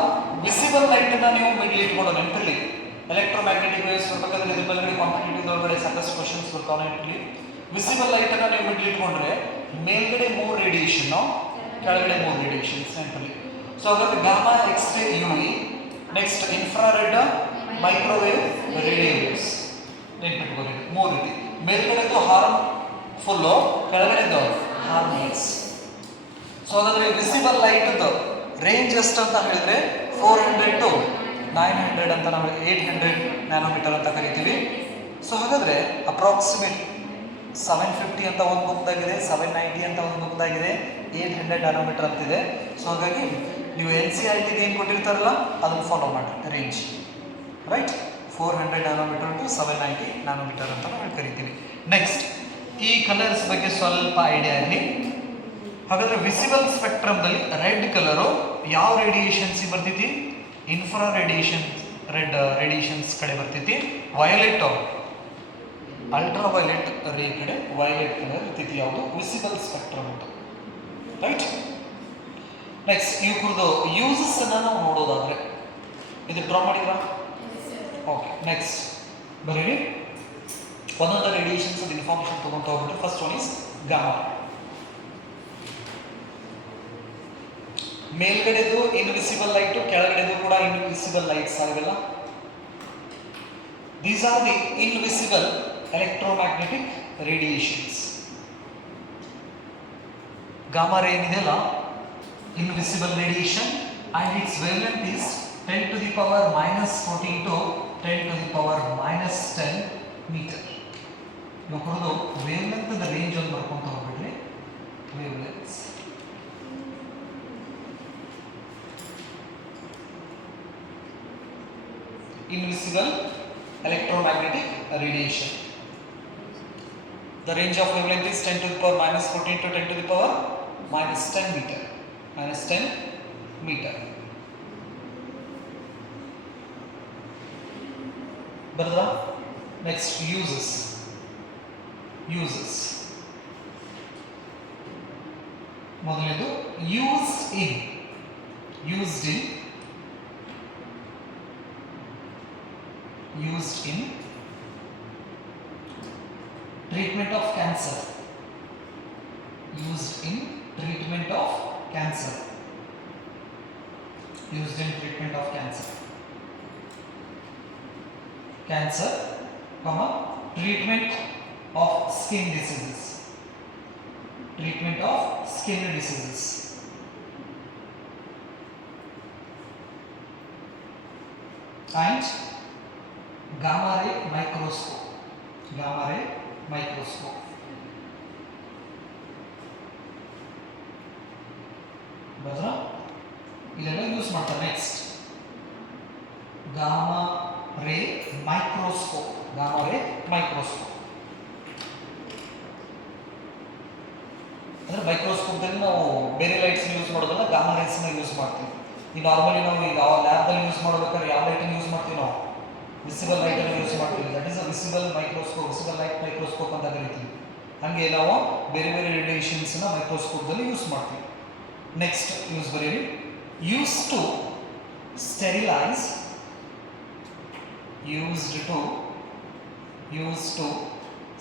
ವಿಸಿಬಲ್ ಲೈಟನ್ನು ನೀವು ಮಿಡ್ಲ್ ಇಟ್ಕೊಂಡು ನೆನಪಿರಲಿ. ಎಲೆಕ್ಟ್ರೋಮ್ಯಾಗ್ನೆಟಿಕ್ ವೇವ್ಸ್ ಬರ್ಬೇಕಾದ್ರೆ ಇದ್ರ ಮೇಲೆ ಕಾಂಪಿಟೇಟಿವ್ ಒಳಗಡೆ ಸಾಕಷ್ಟು ಕ್ವಶನ್ಸ್ ಬರ್ತಾವೆ ನೆನಪಿರಲಿ. ವಿಸಿಬಲ್ ಲೈಟನ್ನು ನೀವು ಮಿಡ್ಲ್ ಇಟ್ಕೊಂಡ್ರೆ ಮೇಲ್ಗಡೆ 3 ರೇಡಿಯೇಷನ್ನು, ಕೆಳಗಡೆ 3 ರೇಡಿಯೇಷನ್ಸ್ ನೆನಪಿರಲಿ. ಸೊ ಹಾಗಾದ್ರೆ gamma, X-ray, U V, next infrared, microwave, radio waves ನೆನ್ಪಿಟ್ಕೋರಿ. 3 ರೀತಿ. ಮೇಲ್ಗಡೆದು ಹಾರ್ಮ್ ಫುಲ್ಲು, ಕೆಳಗಡೆದು ಹಾರ್ಮ್ಲೆಸ್. ಸೊ ಹಾಗಾದ್ರೆ ವಿಸಿಬಲ್ ಲೈಟ್ದು ರೇಂಜ್ ಎಷ್ಟು ಅಂತ ಹೇಳಿದ್ರೆ 400 to 900 ಅಂತ ನಾವು 800 ನ್ಯಾನೋಮೀಟರ್ ಅಂತ ಕರಿತೀವಿ. ಸೊ ಹಾಗಾದರೆ ಅಪ್ರಾಕ್ಸಿಮೇಟ್ 750 ಅಂತ ಒಂದು ಬುಕ್ದಾಗಿದೆ, 790 ಅಂತ ಒಂದು ಬುಕ್ದಾಗಿದೆ, 800 ನ್ಯಾನೋಮೀಟರ್ ಅಂತಿದೆ. ಸೊ ಹಾಗಾಗಿ ನೀವು NCERT ಏನು ಕೊಟ್ಟಿರ್ತಾರಲ್ಲ ಅದನ್ನು ಫಾಲೋ ಮಾಡಿ range, right. 400 nanometre to 790 nanometre ಅಂತ ನಾವು ಕರಿತೀವಿ. ನೆಕ್ಸ್ಟ್ ಈ ಕಲರ್ಸ್ ಬಗ್ಗೆ ಸ್ವಲ್ಪ ಐಡಿಯಾ ಇರಲಿ. ಹಾಗಾದರೆ ವಿಸಿಬಲ್ ಸ್ಪೆಕ್ಟ್ರಮ್ದಲ್ಲಿ ರೆಡ್ ಕಲರು ಯಾವ ರೇಡಿಯೇಷನ್ಸ್ ಬರ್ತೈತಿ? ಇನ್ಫ್ರಾ ರೇಡಿಯೇಷನ್, ರೆಡ್ ರೇಡಿಯೇಷನ್ಸ್ ಕಡೆ ಬರ್ತೈತಿ. ವಯೋಲೆಟ್, ಅಲ್ಟ್ರಾ ವಯೋಲೆಟ್ ರೇ ಕಡೆ ವಯೋಲೆಟ್ ಕಲರ್ ಇರ್ತೈತಿ. ಯಾವುದು? ವಿಸಿಬಲ್ ಸ್ಪೆಕ್ಟ್ರಮ್ ಅಂತ, ರೈಟ್. ನೆಕ್ಸ್ಟ್ ಇವ್ರದ್ದು ಯೂಸಸ್ ಅನ್ನು ನಾವು ನೋಡೋದಾದ್ರೆ ಇದು ಡ್ರಾ ಮಾಡಿದ್ರಾ? ಓಕೆ. ನೆಕ್ಸ್ಟ್ ಬರೀ ಒಂದೊಂದು ರೇಡಿಯೇಷನ್ಸ್ ಇನ್ಫಾರ್ಮೇಷನ್ ತೊಗೊಂಡು ಹೋಗ್ಬಿಟ್ರೆ ಫಸ್ಟ್ ಒನ್ ಇಸ್ ಗಾಮಾ. ಮೇಲ್ಗಡೆದು ಇನ್ವಿಸಿಬಲ್ ಲೈಟು, ಕೆಳಗಡೆದು ಕೂಡ ಇನ್ವಿಸಿಬಲ್ ಲೈಟ್ಸ್ ಆಗಿಲ್ಲ. These are the invisible electromagnetic radiations. Gamma ray ಏನಿದೆಯಲ್ಲ invisible radiation and its wavelength is 10 to the power minus 14 to 10 to the power minus 10 meter. ನಾವು ಕೊಡೋದು wavelength the range ಒಂದು ಬರ್ಕೊಂತ ಹೋಗ್ಬಿಡ್ರಿ. ವೇವ್ಲೆಂತ್ಸ್ invisible electromagnetic radiation. The range of wavelength is 10 to the power minus 14 to 10 to the power minus 10 meter. Minus 10 meter. Brother, next uses. Uses. ಮೊದಲನೇದು used in. Used in. Used in treatment of cancer. Used in treatment of cancer. Used in treatment of cancer. Cancer, comma, treatment of skin diseases. Treatment of skin diseases. And gamma ray microscope. Gamma ray microscope. ಬದಲ ಇದೆಲ್ಲ ಯೂಸ್ ಮಾಡ್ತಾರೆ. Next gamma ರೇ microscope. Gamma ರೇ ಮೈಕ್ರೋಸ್ಕೋಪ್ ಅಂದ್ರೆ ಮೈಕ್ರೋಸ್ಕೋಪ್ ಮೈಕ್ರೋಸ್ಕೋಪ್ದಲ್ಲಿ ನಾವು ಬೇರೆ lights use ಮಾಡೋದಲ್ಲ, ಗಾಮಾ ರೈಸ್ನ ಯೂಸ್ ಮಾಡ್ತೀವಿ. ಈ ನಾರ್ಮಲಿ ನಾವು ಈಗ ಲ್ಯಾಬ್ದಲ್ಲಿ ಯೂಸ್ ಮಾಡ್ಬೇಕಾದ್ರೆ ಯಾವ ಲೈಟನ್ನು ಯೂಸ್ ಮಾಡ್ತೀವಿ ನಾವು? ವಿಸಿಬಲ್ ಲೈಟನ್ನು ಯೂಸ್ ಮಾಡ್ತೀವಿ. That is a visible microscope, visible light microscope ಅಂತ ಕರಿತೀವಿ. ಹಾಗೆ ನಾವು ಬೇರೆ ಬೇರೆ ರೇಡಿಯೇಷನ್ಸ್ನ ಮೈಕ್ರೋಸ್ಕೋಪ್ದಲ್ಲಿ ಯೂಸ್ ಮಾಡ್ತೀವಿ. ನೆಕ್ಸ್ಟ್ ಯೂಸ್ ಬರೀರಿ. Use to sterilise, used to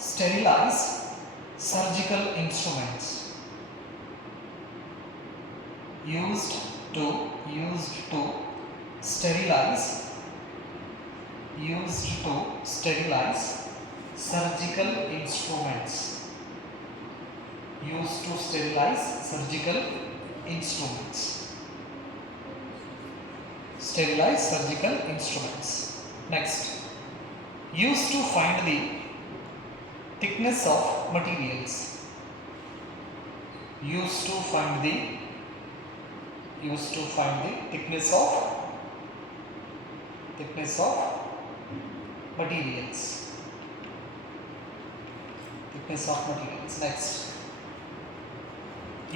sterilize surgical instruments. Used to sterilize surgical instruments. Used to sterilize surgical instruments. Sterilize surgical instruments. Next, used to find the thickness of materials. Used to find the thickness of materials. Thickness of materials. Next,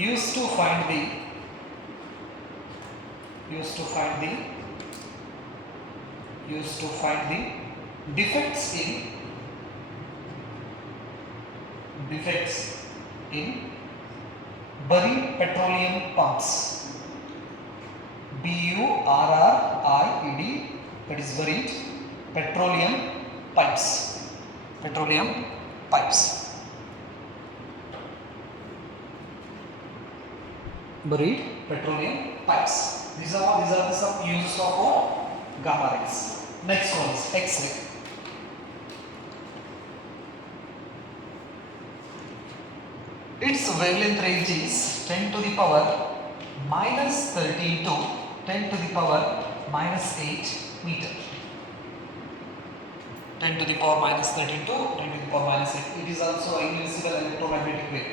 used to find the defects in buried petroleum pumps. BURRIED, that is buried petroleum pipes. Buried petroleum pipes. These are the some uses of gamma rays. Next one is X-ray. Its wavelength range is 10 to the power minus 13 to 10 to the power minus 8 meter. 10 to the power minus 13 to 10 to the power minus 8. It is also invisible electromagnetic wave.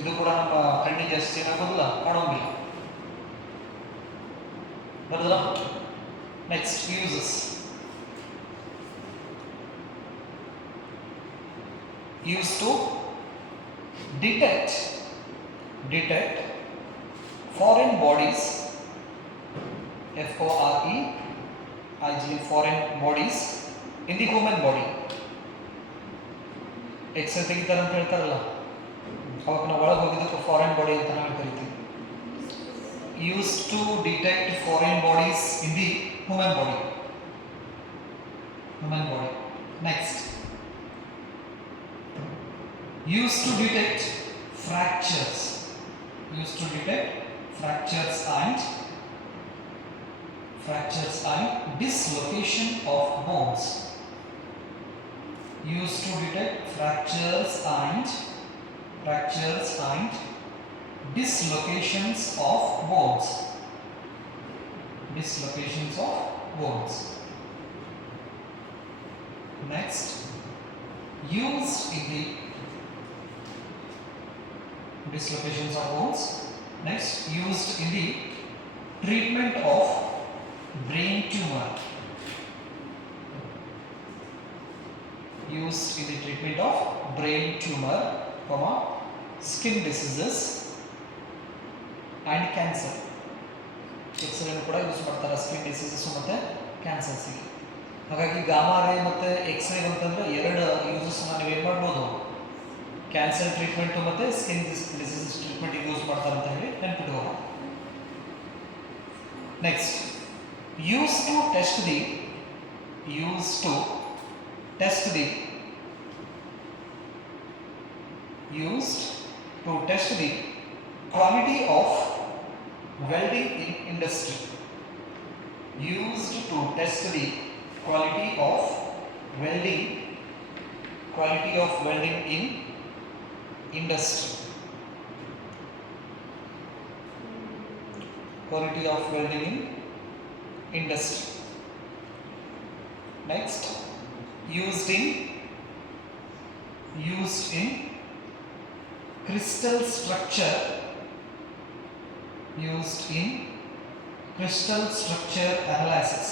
ಇದು ಕೂಡ ನಮ್ಮ ಕಣ್ಣಿಗೆ ಅಷ್ಟು ಏನಾಗೋದಿಲ್ಲ, ಕಾಣೋಂಗಿಲ್ಲ. ಬರೋದಲ್ಲ? Next, uses. Used to detect foreign bodies, FOREIGN, foreign bodies in the human body. X-ray ತೆಗಿತಾರೆ ಅಂತ ಹೇಳ್ತಾರಲ್ಲ, ಅವಾಗ ನಾವು ಒಳಗೆ ಹೋಗಿದ್ದಕ್ಕೆ ಫಾರಿನ್ ಬಾಡಿ ಅಂತ ನಾವು ಕರಿತೀವಿ. Used to detect foreign bodies in the human body. Next, used to detect fractures. And dislocation of bones. Used to detect fractures and dislocations of bones. Next, used in the dislocations of bones. Next, used in the treatment of brain tumor. Used in the treatment of brain tumor, skin diseases and cancer. X-ray ಕೂಡ ಯೂಸ್ ಮಾಡ್ತಾರೆ skin diseases ಮತ್ತೆ ಕ್ಯಾನ್ಸರ್ಸ್ ಗೆ. ಹಾಗಾಗಿ ಗಾಮಾ ರೇ ಮತ್ತೆ ಎಕ್ಸ್-ರೇ ಅಂತಂದ್ರೆ ಎರಡು ಯೂಸಸ್ ನೀವು ಏನು ಮಾಡ್ಬೋದು, ಕ್ಯಾನ್ಸರ್ ಟ್ರೀಟ್ಮೆಂಟ್ ಮತ್ತೆ ಸ್ಕಿನ್ ಡಿಸೀಸಸ್ ಟ್ರೀಟ್ಮೆಂಟ್ ಯೂಸ್ ಮಾಡ್ತಾರೆ ಅಂತ ಹೇಳಿ ನೆನಪಿಟ್ಕೋಣ. Next, use to test the quality of welding in industry. Used to test the quality of welding in industry. Quality of welding in industry. Next, used in crystal structure. Used in crystal structure analysis.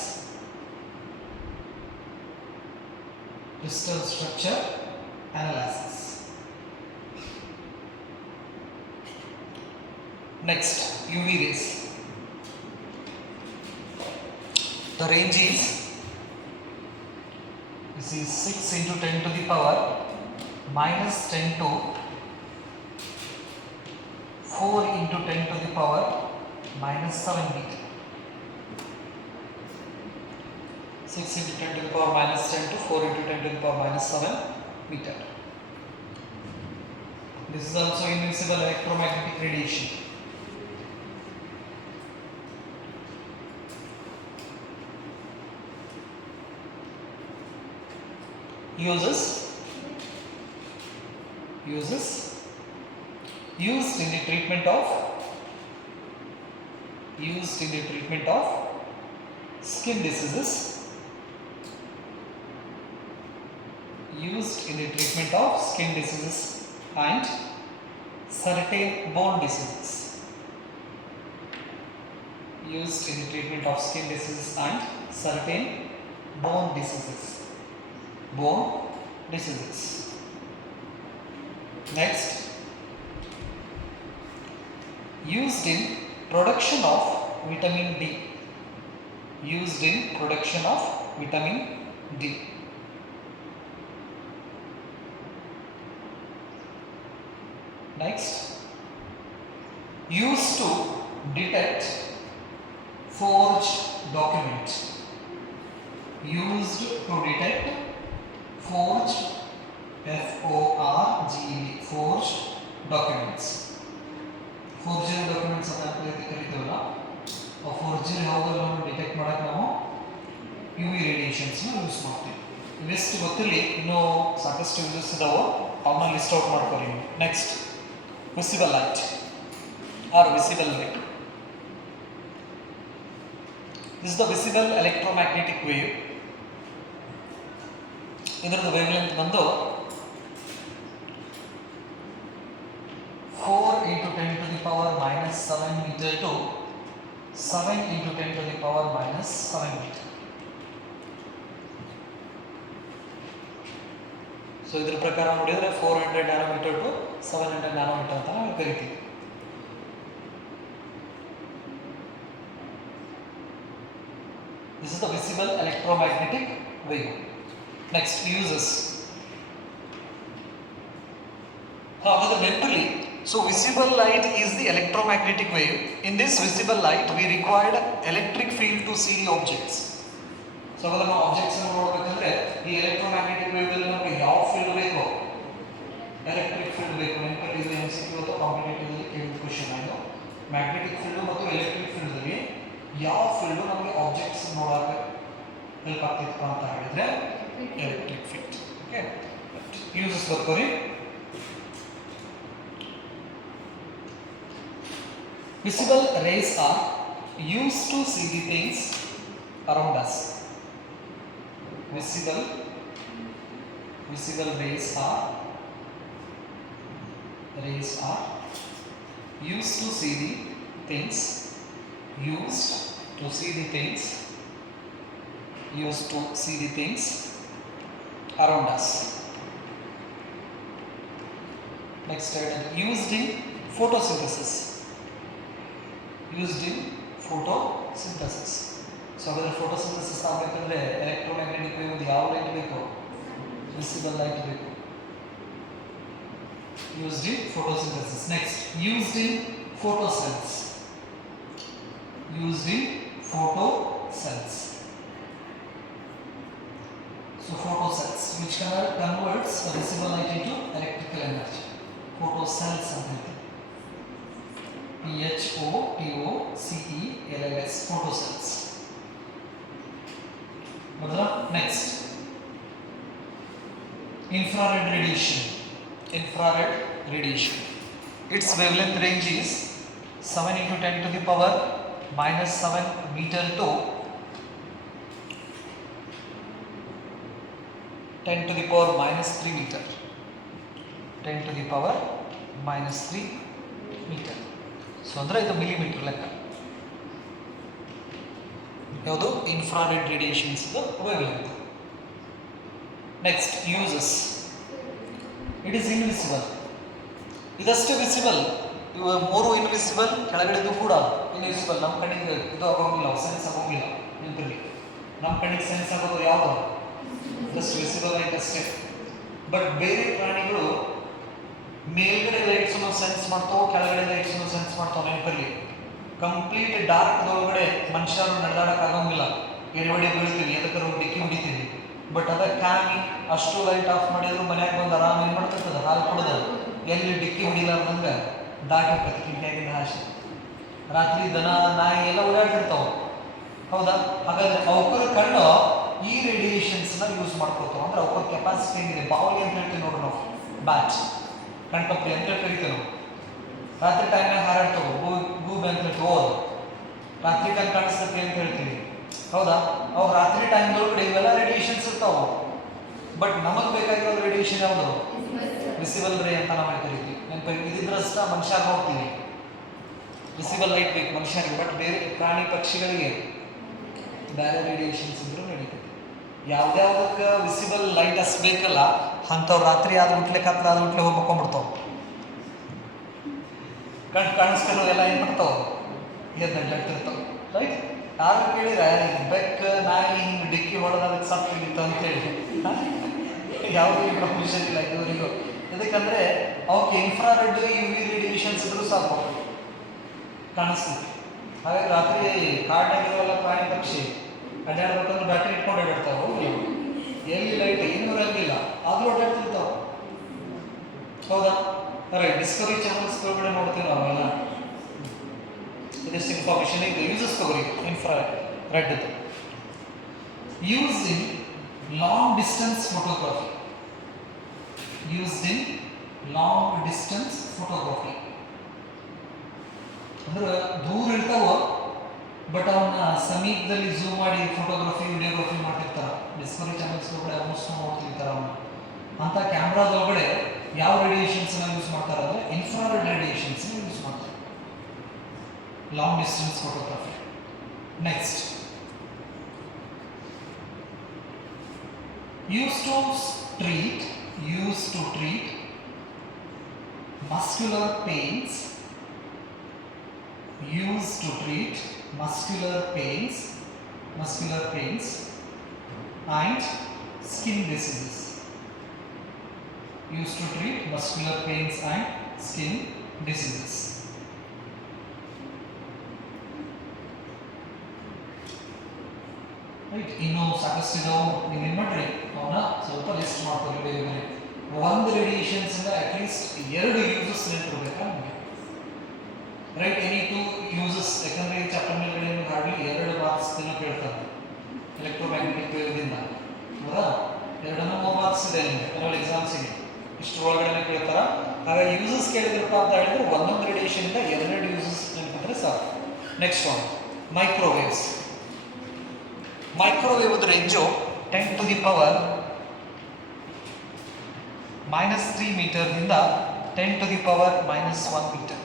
Next, UV rays. The range is, this is 6 into 10 to the power minus 10 to 4 into 10 to the power minus 7 meter. 6 into 10 to the power minus 10 to 4 into 10 to the power minus 7 meter. This is also invisible electromagnetic radiation. Used in the treatment of skin diseases. Used in the treatment of skin diseases and certain bone diseases. Used in the treatment of skin diseases and certain bone diseases. Next, used in production of vitamin D. Used in production of vitamin D. Next, used to detect forged document. Used to detect forged, F-O-R-G-E-D, forged documents. Forgery documents ಅಂತ ಕರೀತೀವಲ್ಲ, ಆ ಫೋರ್ಜರಿ ಯಾವುದೆಲ್ಲ ಡಿಟೆಕ್ಟ್ ಮಾಡಕ್ಕೆ ನಾವು UV ರೇಡಿಯೇಷನ್ಸ್ನ ಯೂಸ್ ಮಾಡ್ತೀವಿ. ಇವೆಷ್ಟು ಗೊತ್ತಿರಲಿ, ಇನ್ನೂ ಸಾಕಷ್ಟು ಯೂಸಸ್ ಇದಾವೆ, ಅವನ್ನ ಲಿಸ್ಟ್ ಔಟ್ ಮಾಡ್ಕೊಳ್ಳಿ ನೀವು. Next, visible light R visible light. This is the visible electromagnetic wave. ಇದರದ್ದು ವೇವ್ ಲೆಂತ್ ಬಂದು 4 into 10 to the power minus 7 meter to 7 into 10 to the power minus 7 meter. So ಇದರ ಪ್ರಕಾರ ನೋಡಿದರೆ 400 ನ್ಯಾನೋಮೀಟರ್ ಟು 700 ನ್ಯಾನೋಮೀಟರ್ ಅಂತ ನಾವು ಕರಿತೀವಿ. This is the visible electromagnetic wave. Next, uses. However, mentally, so visible light is the electromagnetic wave. In this visible light, we required electric field to see the objects. So, when we objects are ನೋಡಬೇಕಂದ್ರೆ ಈ electromagnetic wave ಅಲ್ಲಿ ನಮಗೆ ಯಾವ ಫೀಲ್ಡ್ ಬೇಕು? Electric field ಬೇಕು. ನೆನಪಲ್ಲಿ ಇದು MCQ ಅಥವಾ ಕಾಂಪಿಟೇಟಿವ್ ಅಲ್ಲಿ ಕೇಳಿದ ಕ್ವೆಶ್ಚನ್ ಇದು. ಮ್ಯಾಗ್ನೆಟಿಕ್ ಫೀಲ್ಡ್ ಮತ್ತು ಎಲೆಕ್ಟ್ರಿಕ್ ಫೀಲ್ಡ್ ಅಲ್ಲಿ ಯಾವ ಫೀಲ್ಡ್ ನಮಗೆ ಆಬ್ಜೆಕ್ಟ್ಸ್ ನೋಡಕ್ಕೆ ಹೆಲ್ಪ್ ಆಗ್ತಿತ್ತು ಅಂತ ಹೇಳಿದ್ರೆ ಎಲೆಕ್ಟ್ರಿಕ್ ಫೀಲ್ಡ್. ಓಕೆ, ಯೂಸಸ್ ಬರ್ಕೋರಿ. Visible rays are used to see the things around us. Visible rays are used to see the things. Used to see the things around us. Next item, used in photosynthesis. Used in photosynthesis. So, ಅದರ photosynthesis ಆಗಬೇಕಂದ್ರೆ electromagnetic wave ಯಾವ ಲೈಟ್ ಬೇಕು? Visible light ಬೇಕು. Used in photosynthesis. Next, used in photocells. Used in photocells. So, photocells, which converts the visible light into electrical energy. Photocells ಅಂತ ಹೇಳ್ತೀವಿ. PHOTOCELLS, photocells. Next, infrared radiation. Its wavelength range is 7 into 10 to the power minus 7 meter to 10 to the power minus 3 meter. 10 to the power minus 3 meter. ಸೊ ಅಂದರೆ ಇದು millimetre ಲೆಕ್ಕ. ಯಾವುದು? Infrared radiations wavelength. Next, uses. It is invisible. ಇದಷ್ಟು visible ಇವು ಮೂರು ಇನ್ವಿಸಿಬಲ್, ಕೆಳಗಡೆದು ಕೂಡ ಇನ್ವಿಸಿಬಲ್. ನಮ್ಮ ಕಣ್ಣಿಗೆ ಇದು ಆಗೋಂಗಿಲ್ಲ, ಸೆನ್ಸ್ ಆಗೋಂಗಿಲ್ಲ. ನೆನಪಿರಲಿ, ನಮ್ಮ ಕಣ್ಣಿಗೆ ಸೆನ್ಸ್ ಆಗೋದು ಯಾವುದು? ಜಸ್ಟ್ ವಿಸಿಬಲ್ ಲೈಟ್ ಅಷ್ಟೇ. ಬಟ್ ಬೇರೆ ಪ್ರಾಣಿಗಳು ಮೇಲ್ಗಡೆ ಲೈಟ್ಸನ್ನು ಸೆನ್ಸ್ ಮಾಡ್ತಾವೆ, ಕೆಳಗಡೆ ಲೈಟ್ಸನ್ನು ಸೆನ್ಸ್ ಮಾಡ್ತಾವೆ. ನೆನಪಿರಲಿ, ಕಂಪ್ಲೀಟ್ ಡಾರ್ಕ್ ಒಳಗಡೆ ಮನುಷ್ಯರು ನಡೆದಾಡಕ್ಕೆ ಆಗೋಂಗಿಲ್ಲ. ಎಡವಡಿ ಬೀಳ್ತೀವಿ, ಎದಕ್ಕೆ ಡಿಕ್ಕಿ ಹೊಡಿತೀವಿ. ಬಟ್ ಅದ ಕ್ಯಾಮಿ ಅಷ್ಟು ಲೈಟ್ ಆಫ್ ಮಾಡಿದ್ರು ಮನ್ಯಾಗ ಬಂದು ಆರಾಮ ಏನು ಮಾಡ್ತಿರ್ತದೆ, ಹಾಲು ಕುಡ್ದು ಎಲ್ಲಿ ಡಿಕ್ಕಿ ಹೊಡಿಲಾರ್ದಂಗೆ ದಾಟಿರ್ತದೆ ಕಿಟಕಿಯಾಗಿಂದ ಆಶೆ. ರಾತ್ರಿ ದನ ನಾಯಿ ಎಲ್ಲ ಓಡಾಡ್ತಿರ್ತಾವೆ, ಹೌದಾ? ಹಾಗಾದ್ರೆ ಅವಕ್ಕರ ಕಣ್ಣು ಈ ರೇಡಿಯೇಷನ್ಸ್ನ ಯೂಸ್ ಮಾಡ್ಕೊತಾವೆ. ಅಂದ್ರೆ ಅವಕ್ಕರ ಕೆಪಾಸಿಟಿ ಏನಿದೆ, ಬಾವಲಿ ಅಂತ ಹೇಳ್ತೀವಿ ನೋಡ್ರಿ ನಾವು, ಬ್ಯಾಚ್ ಕಣ್ಕಪ್ಪಿ ಅಂತ ಹೇಳಿ ಕರಿತೀವಿ ನಾವು. ರಾತ್ರಿ ಟೈಮ್ನಾಗ ಹಾರಾಡ್ತಾವೆ, ಗೂಬೆ ಅಂತ ಹೇಳ್ತೀವಿ. ಹೋದು ರಾತ್ರಿ ಕಣ್ಣು ಕಾಣಿಸ್ತೈತಿ ಅಂತ ಹೇಳ್ತೀವಿ, ಹೌದಾ? ಅವು ರಾತ್ರಿ ಟೈಮ್ದೊಳಗಡೆ ಇವೆಲ್ಲ ರೇಡಿಯೇಷನ್ಸ್ ಇರ್ತಾವೆ. ಬಟ್ ನಮಗೆ ಬೇಕಾಗಿರೋದು ರೇಡಿಯೇಷನ್ ಯಾವುದು? ವಿಸಿಬಲ್ ರೇ ಅಂತ ನಾವು ಕರಿತೀವಿ. ಇದಿದ್ರಷ್ಟ ಮನುಷ್ಯ ನೋಡ್ತೀವಿ, ವಿಸಿಬಲ್ ಲೈಟ್ ಬೇಕು ಮನುಷ್ಯರಿಗೆ. ಬಟ್ ಬೇರೆ ಪ್ರಾಣಿ ಪಕ್ಷಿಗಳಿಗೆ ಬೇರೆ ರೇಡಿಯೇಷನ್ಸ್ ಇದ್ರೂ ನಡೀತದೆ. ಯಾವ್ದ್ಯಾವ್ದಕ್ಕೆ ವಿಸಿಬಲ್ ಲೈಟ್ ಅಷ್ಟು ಬೇಕಲ್ಲ ಅಂಥವ್ರು ರಾತ್ರಿ ಆದ ಹುಟ್ಲೆ ಕತ್ಲ ಆದ ಹುಟ್ಲೆ ಹೋಗಿ ಮಕ್ಕೊಂಡ್ಬಿಡ್ತಾವೆ. ಕಣ್ಣು ಕಾಣಿಸ್ಕೊಳ್ಳೋದೆಲ್ಲ ಏನು ಮಾಡ್ತಾವೆ, ಎದ್ದಾಡ್ತಿರ್ತಾವೆ. ರೈಟ್? ಯಾರು ಕೇಳಿದ್ರೆ ಬೆಕ್ಕ ನಾಯಿ ಹಿಂಗೆ ಡಿಕ್ಕಿ ಹೊಡೆದ ಅದಕ್ಕೆ ಸತ್ತಿತ್ತು ಅಂತೇಳಿ ಯಾವುದೂ ಪ್ರೊಫೆಷನ್ ಇಲ್ಲ ಇವರಿಗೂ. ಇದಕ್ಕಂದರೆ ಅವಕ್ಕೆ ಇನ್ಫ್ರಾರೆಡ್ ಯು ವಿ ರೇಡಿಯೇಷನ್ಸ್ ಇದ್ರೂ ಸಾಕು ಕಾಣಿಸ್ತೀವಿ. ಹಾಗಾಗಿ ರಾತ್ರಿ ಕಾಡಿನಾಗಿರೋಲ್ಲ ಪ್ರಾಣಿ ಪಕ್ಷಿ ಅಡ್ಡಾಡ್ಬೇಕಂದ್ರೆ ಬ್ಯಾಟ್ರಿ ಇಟ್ಕೊಂಡು ಅಡ್ಡಾಡ್ತಾವೆ. ಎಲ್ಲಿ ಲೈಟ್ ಇನ್ನೂ ಇರಂಗಿಲ್ಲ ಆದರೂ ಅಡ್ಡಾಡ್ತಿರ್ತಾವೆ, ಹೌದಾ? ರೈಟ್. ಡಿಸ್ಕವರಿ ಚಾನಲ್ಸ್ ಒಳಗಡೆ ನೋಡ್ತೀವಿ ನಾವೆಲ್ಲ. ಇದಷ್ಟು ಇನ್ಫಾರ್ಮೇಷನ್ ಇದು ಯೂಸಸ್ ತಗೋರಿ. ಇನ್ಫ್ರಾರೆಡ್ ಇದು used in long distance photography. Used in long distance photography ಅಂದ್ರೆ ದೂರ ಇರ್ತಾವ, ಬಟ್ ಅವನ್ನ ಸಮೀಪದಲ್ಲಿ ಝೂಮ್ ಮಾಡಿ ಫೋಟೋಗ್ರಫಿ ವಿಡಿಯೋಗ್ರಫಿ ಮಾಡ್ತಿರ್ತಾರೆ. ಡಿಸ್ಕವರಿ ಚಾನಲ್ಸ್ ಒಳಗಡೆ ಆಲ್ಮೋಸ್ಟ್ ನೋಡ್ತಿರ್ತಾರೆ ಅವನ್ನ. ಅಂಥ ಕ್ಯಾಮ್ರಾದೊಳಗಡೆ ಯಾವ ರೇಡಿಯೇಷನ್ಸ್ನ ಯೂಸ್ ಮಾಡ್ತಾರೆ ಅಂದರೆ ಇನ್ಫ್ರಾರೆಡ್ ರೇಡಿಯೇಷನ್ಸ್ನ ಯೂಸ್ ಮಾಡ್ತಾರೆ. Long distance photography. Next, used to treat muscular pains, used to treat muscular pains and skin diseases. Used to treat muscular pains and skin diseases. Right. ಇನ್ನೂ ಸಾಕಷ್ಟು ಇದಾವೆ, ನೀವು ಏನು ಮಾಡಿರಿ ಅವನ್ನ ಸ್ವಲ್ಪ ಲಿಸ್ಟ್ ಮಾಡ್ಕೊಳ್ಳಿ ಬೇರೆ ಬೇರೆ. ಒಂದು ರೇಡಿಯೇಷನ್ಸಿಂದ ಅಟ್ಲೀಸ್ಟ್ 2 ಯೂಸಸ್ ನೆನಪಿರ್ಬೇಕಾ ನಿಮಗೆ? ರೈಟ್. ಎನಿ 2 ಯೂಸಸ್, ಯಾಕಂದರೆ ಈ ಚಾಪ್ಟರ್ ಮೇಲೆ ನಿಮಗೆ ಹಾರ್ಡ್ಲಿ 2 ಮಾರ್ಕ್ಸ್ ದಿನ ಕೇಳ್ತಾರೆ ಎಲೆಕ್ಟ್ರೋಮ್ಯಾಗ್ನೆಟಿಕ್ ವೇವ್ದಿಂದ, ಹೌದಾ? 2-3 ಮಾರ್ಕ್ಸ್ ಇದೆ ನಿಮಗೆ ಕೆಲವು ಎಕ್ಸಾಮ್ಸಿಗೆ, ಇಷ್ಟು ಒಳಗಡೆ ಕೇಳ್ತಾರೆ. ಹಾಗಾಗಿ ಯೂಸಸ್ ಕೇಳಿದ್ರಪ್ಪ ಅಂತ ಹೇಳಿದ್ರೆ ಒಂದೊಂದು ರೇಡಿಯೇಷನಿಂದ 2 ಯೂಸಸ್ ನೆನಪಿದ್ರೆ ಸಾಕು. Next one, microwaves. Microwave range 10 to the power -3 ಮೀಟರ್ನಿಂದ 10 to the power -1 metre.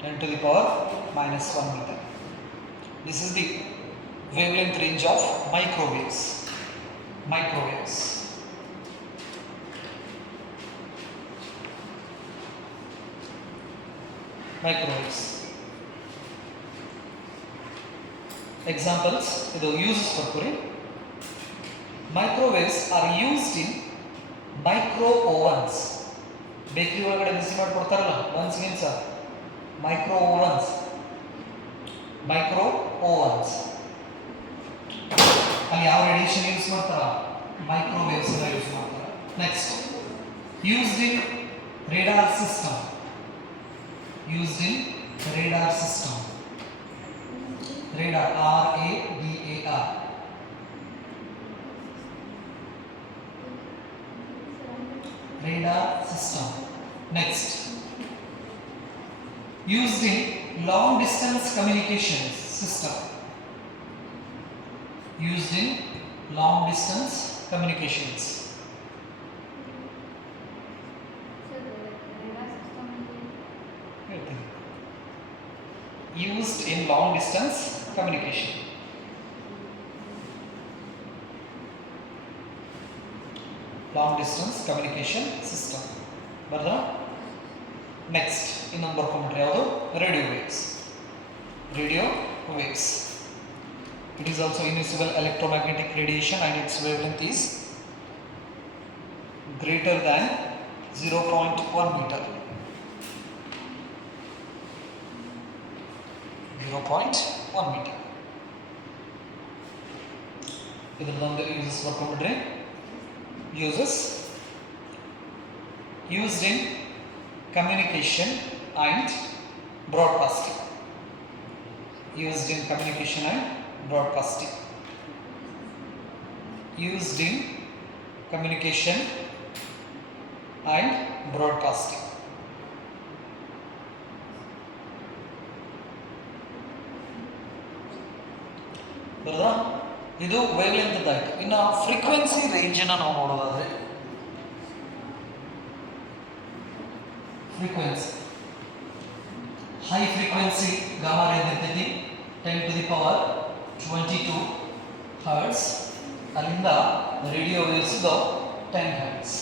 10 to the power -1 meter. This is the wavelength range of microwaves. Microwaves. Microwaves. Examples, ಇದು uses ಬರ್ಕೋರಿ. Microwaves are used in micro ovens. Bakery ಒಳಗಡೆ ಬಿಸಿ ಮಾಡಿಕೊಡ್ತಾರಲ್ಲ ಒನ್ಸ್ ಗಿನ್ಸ, micro ovens. ಅಲ್ಲಿ ಯಾವ radiation use ಮಾಡ್ತಾರ? ಮೈಕ್ರೋವೇವ್ಸ್ ಎಲ್ಲ ಯೂಸ್ ಮಾಡ್ತಾರೆ. Next, used in radar system. Used in radar system. radar, radar. Radar system. Next, used in long distance communication system. Used in long distance communications. Used in long distance communication. Long distance communication system. ಬರ್ದಾ? Next ಇನ್ನೊಂದು ಬರ್ಕೊಂಡ್ಬಿಟ್ರೆ ಯಾವುದು radio waves. Radio waves, it is also invisible electromagnetic radiation and its wavelength is greater than 0.1 meter. 0.1 meter. ಇದರದೊಂದು uses ಬರ್ಕೊಂಡ್ಬಿಟ್ರೆ uses used in communication and broadcasting. Used in communication and broadcasting. Used in communication and broadcasting. ಬರೋದಾ? ಇದು ವೇವ್ಲೆಂತ್ ಆಯಿತು. ಇನ್ನು ಫ್ರೀಕ್ವೆನ್ಸಿ ರೇಂಜನ್ನು ನಾವು ನೋಡೋದಾದರೆ frequency high frequency gamma range ಇರ್ತೈತಿ 10⁻22 ಹರ್ಟ್ಸ್. ಅಲ್ಲಿಂದ ರೇಡಿಯೋ ವೇವ್ಸ್ 10 ಹರ್ಟ್ಸ್.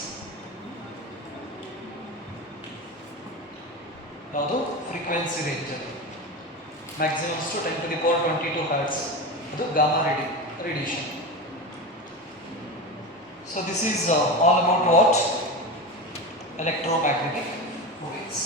ಯಾವುದು ಫ್ರೀಕ್ವೆನ್ಸಿ ರೇಂಜ್ ಅದು ಮ್ಯಾಕ್ಸಿಮಮ್ 10⁻22 ಹರ್ಟ್ಸ್. ಅದು gamma radiation. So this is all about what electromagnetic waves.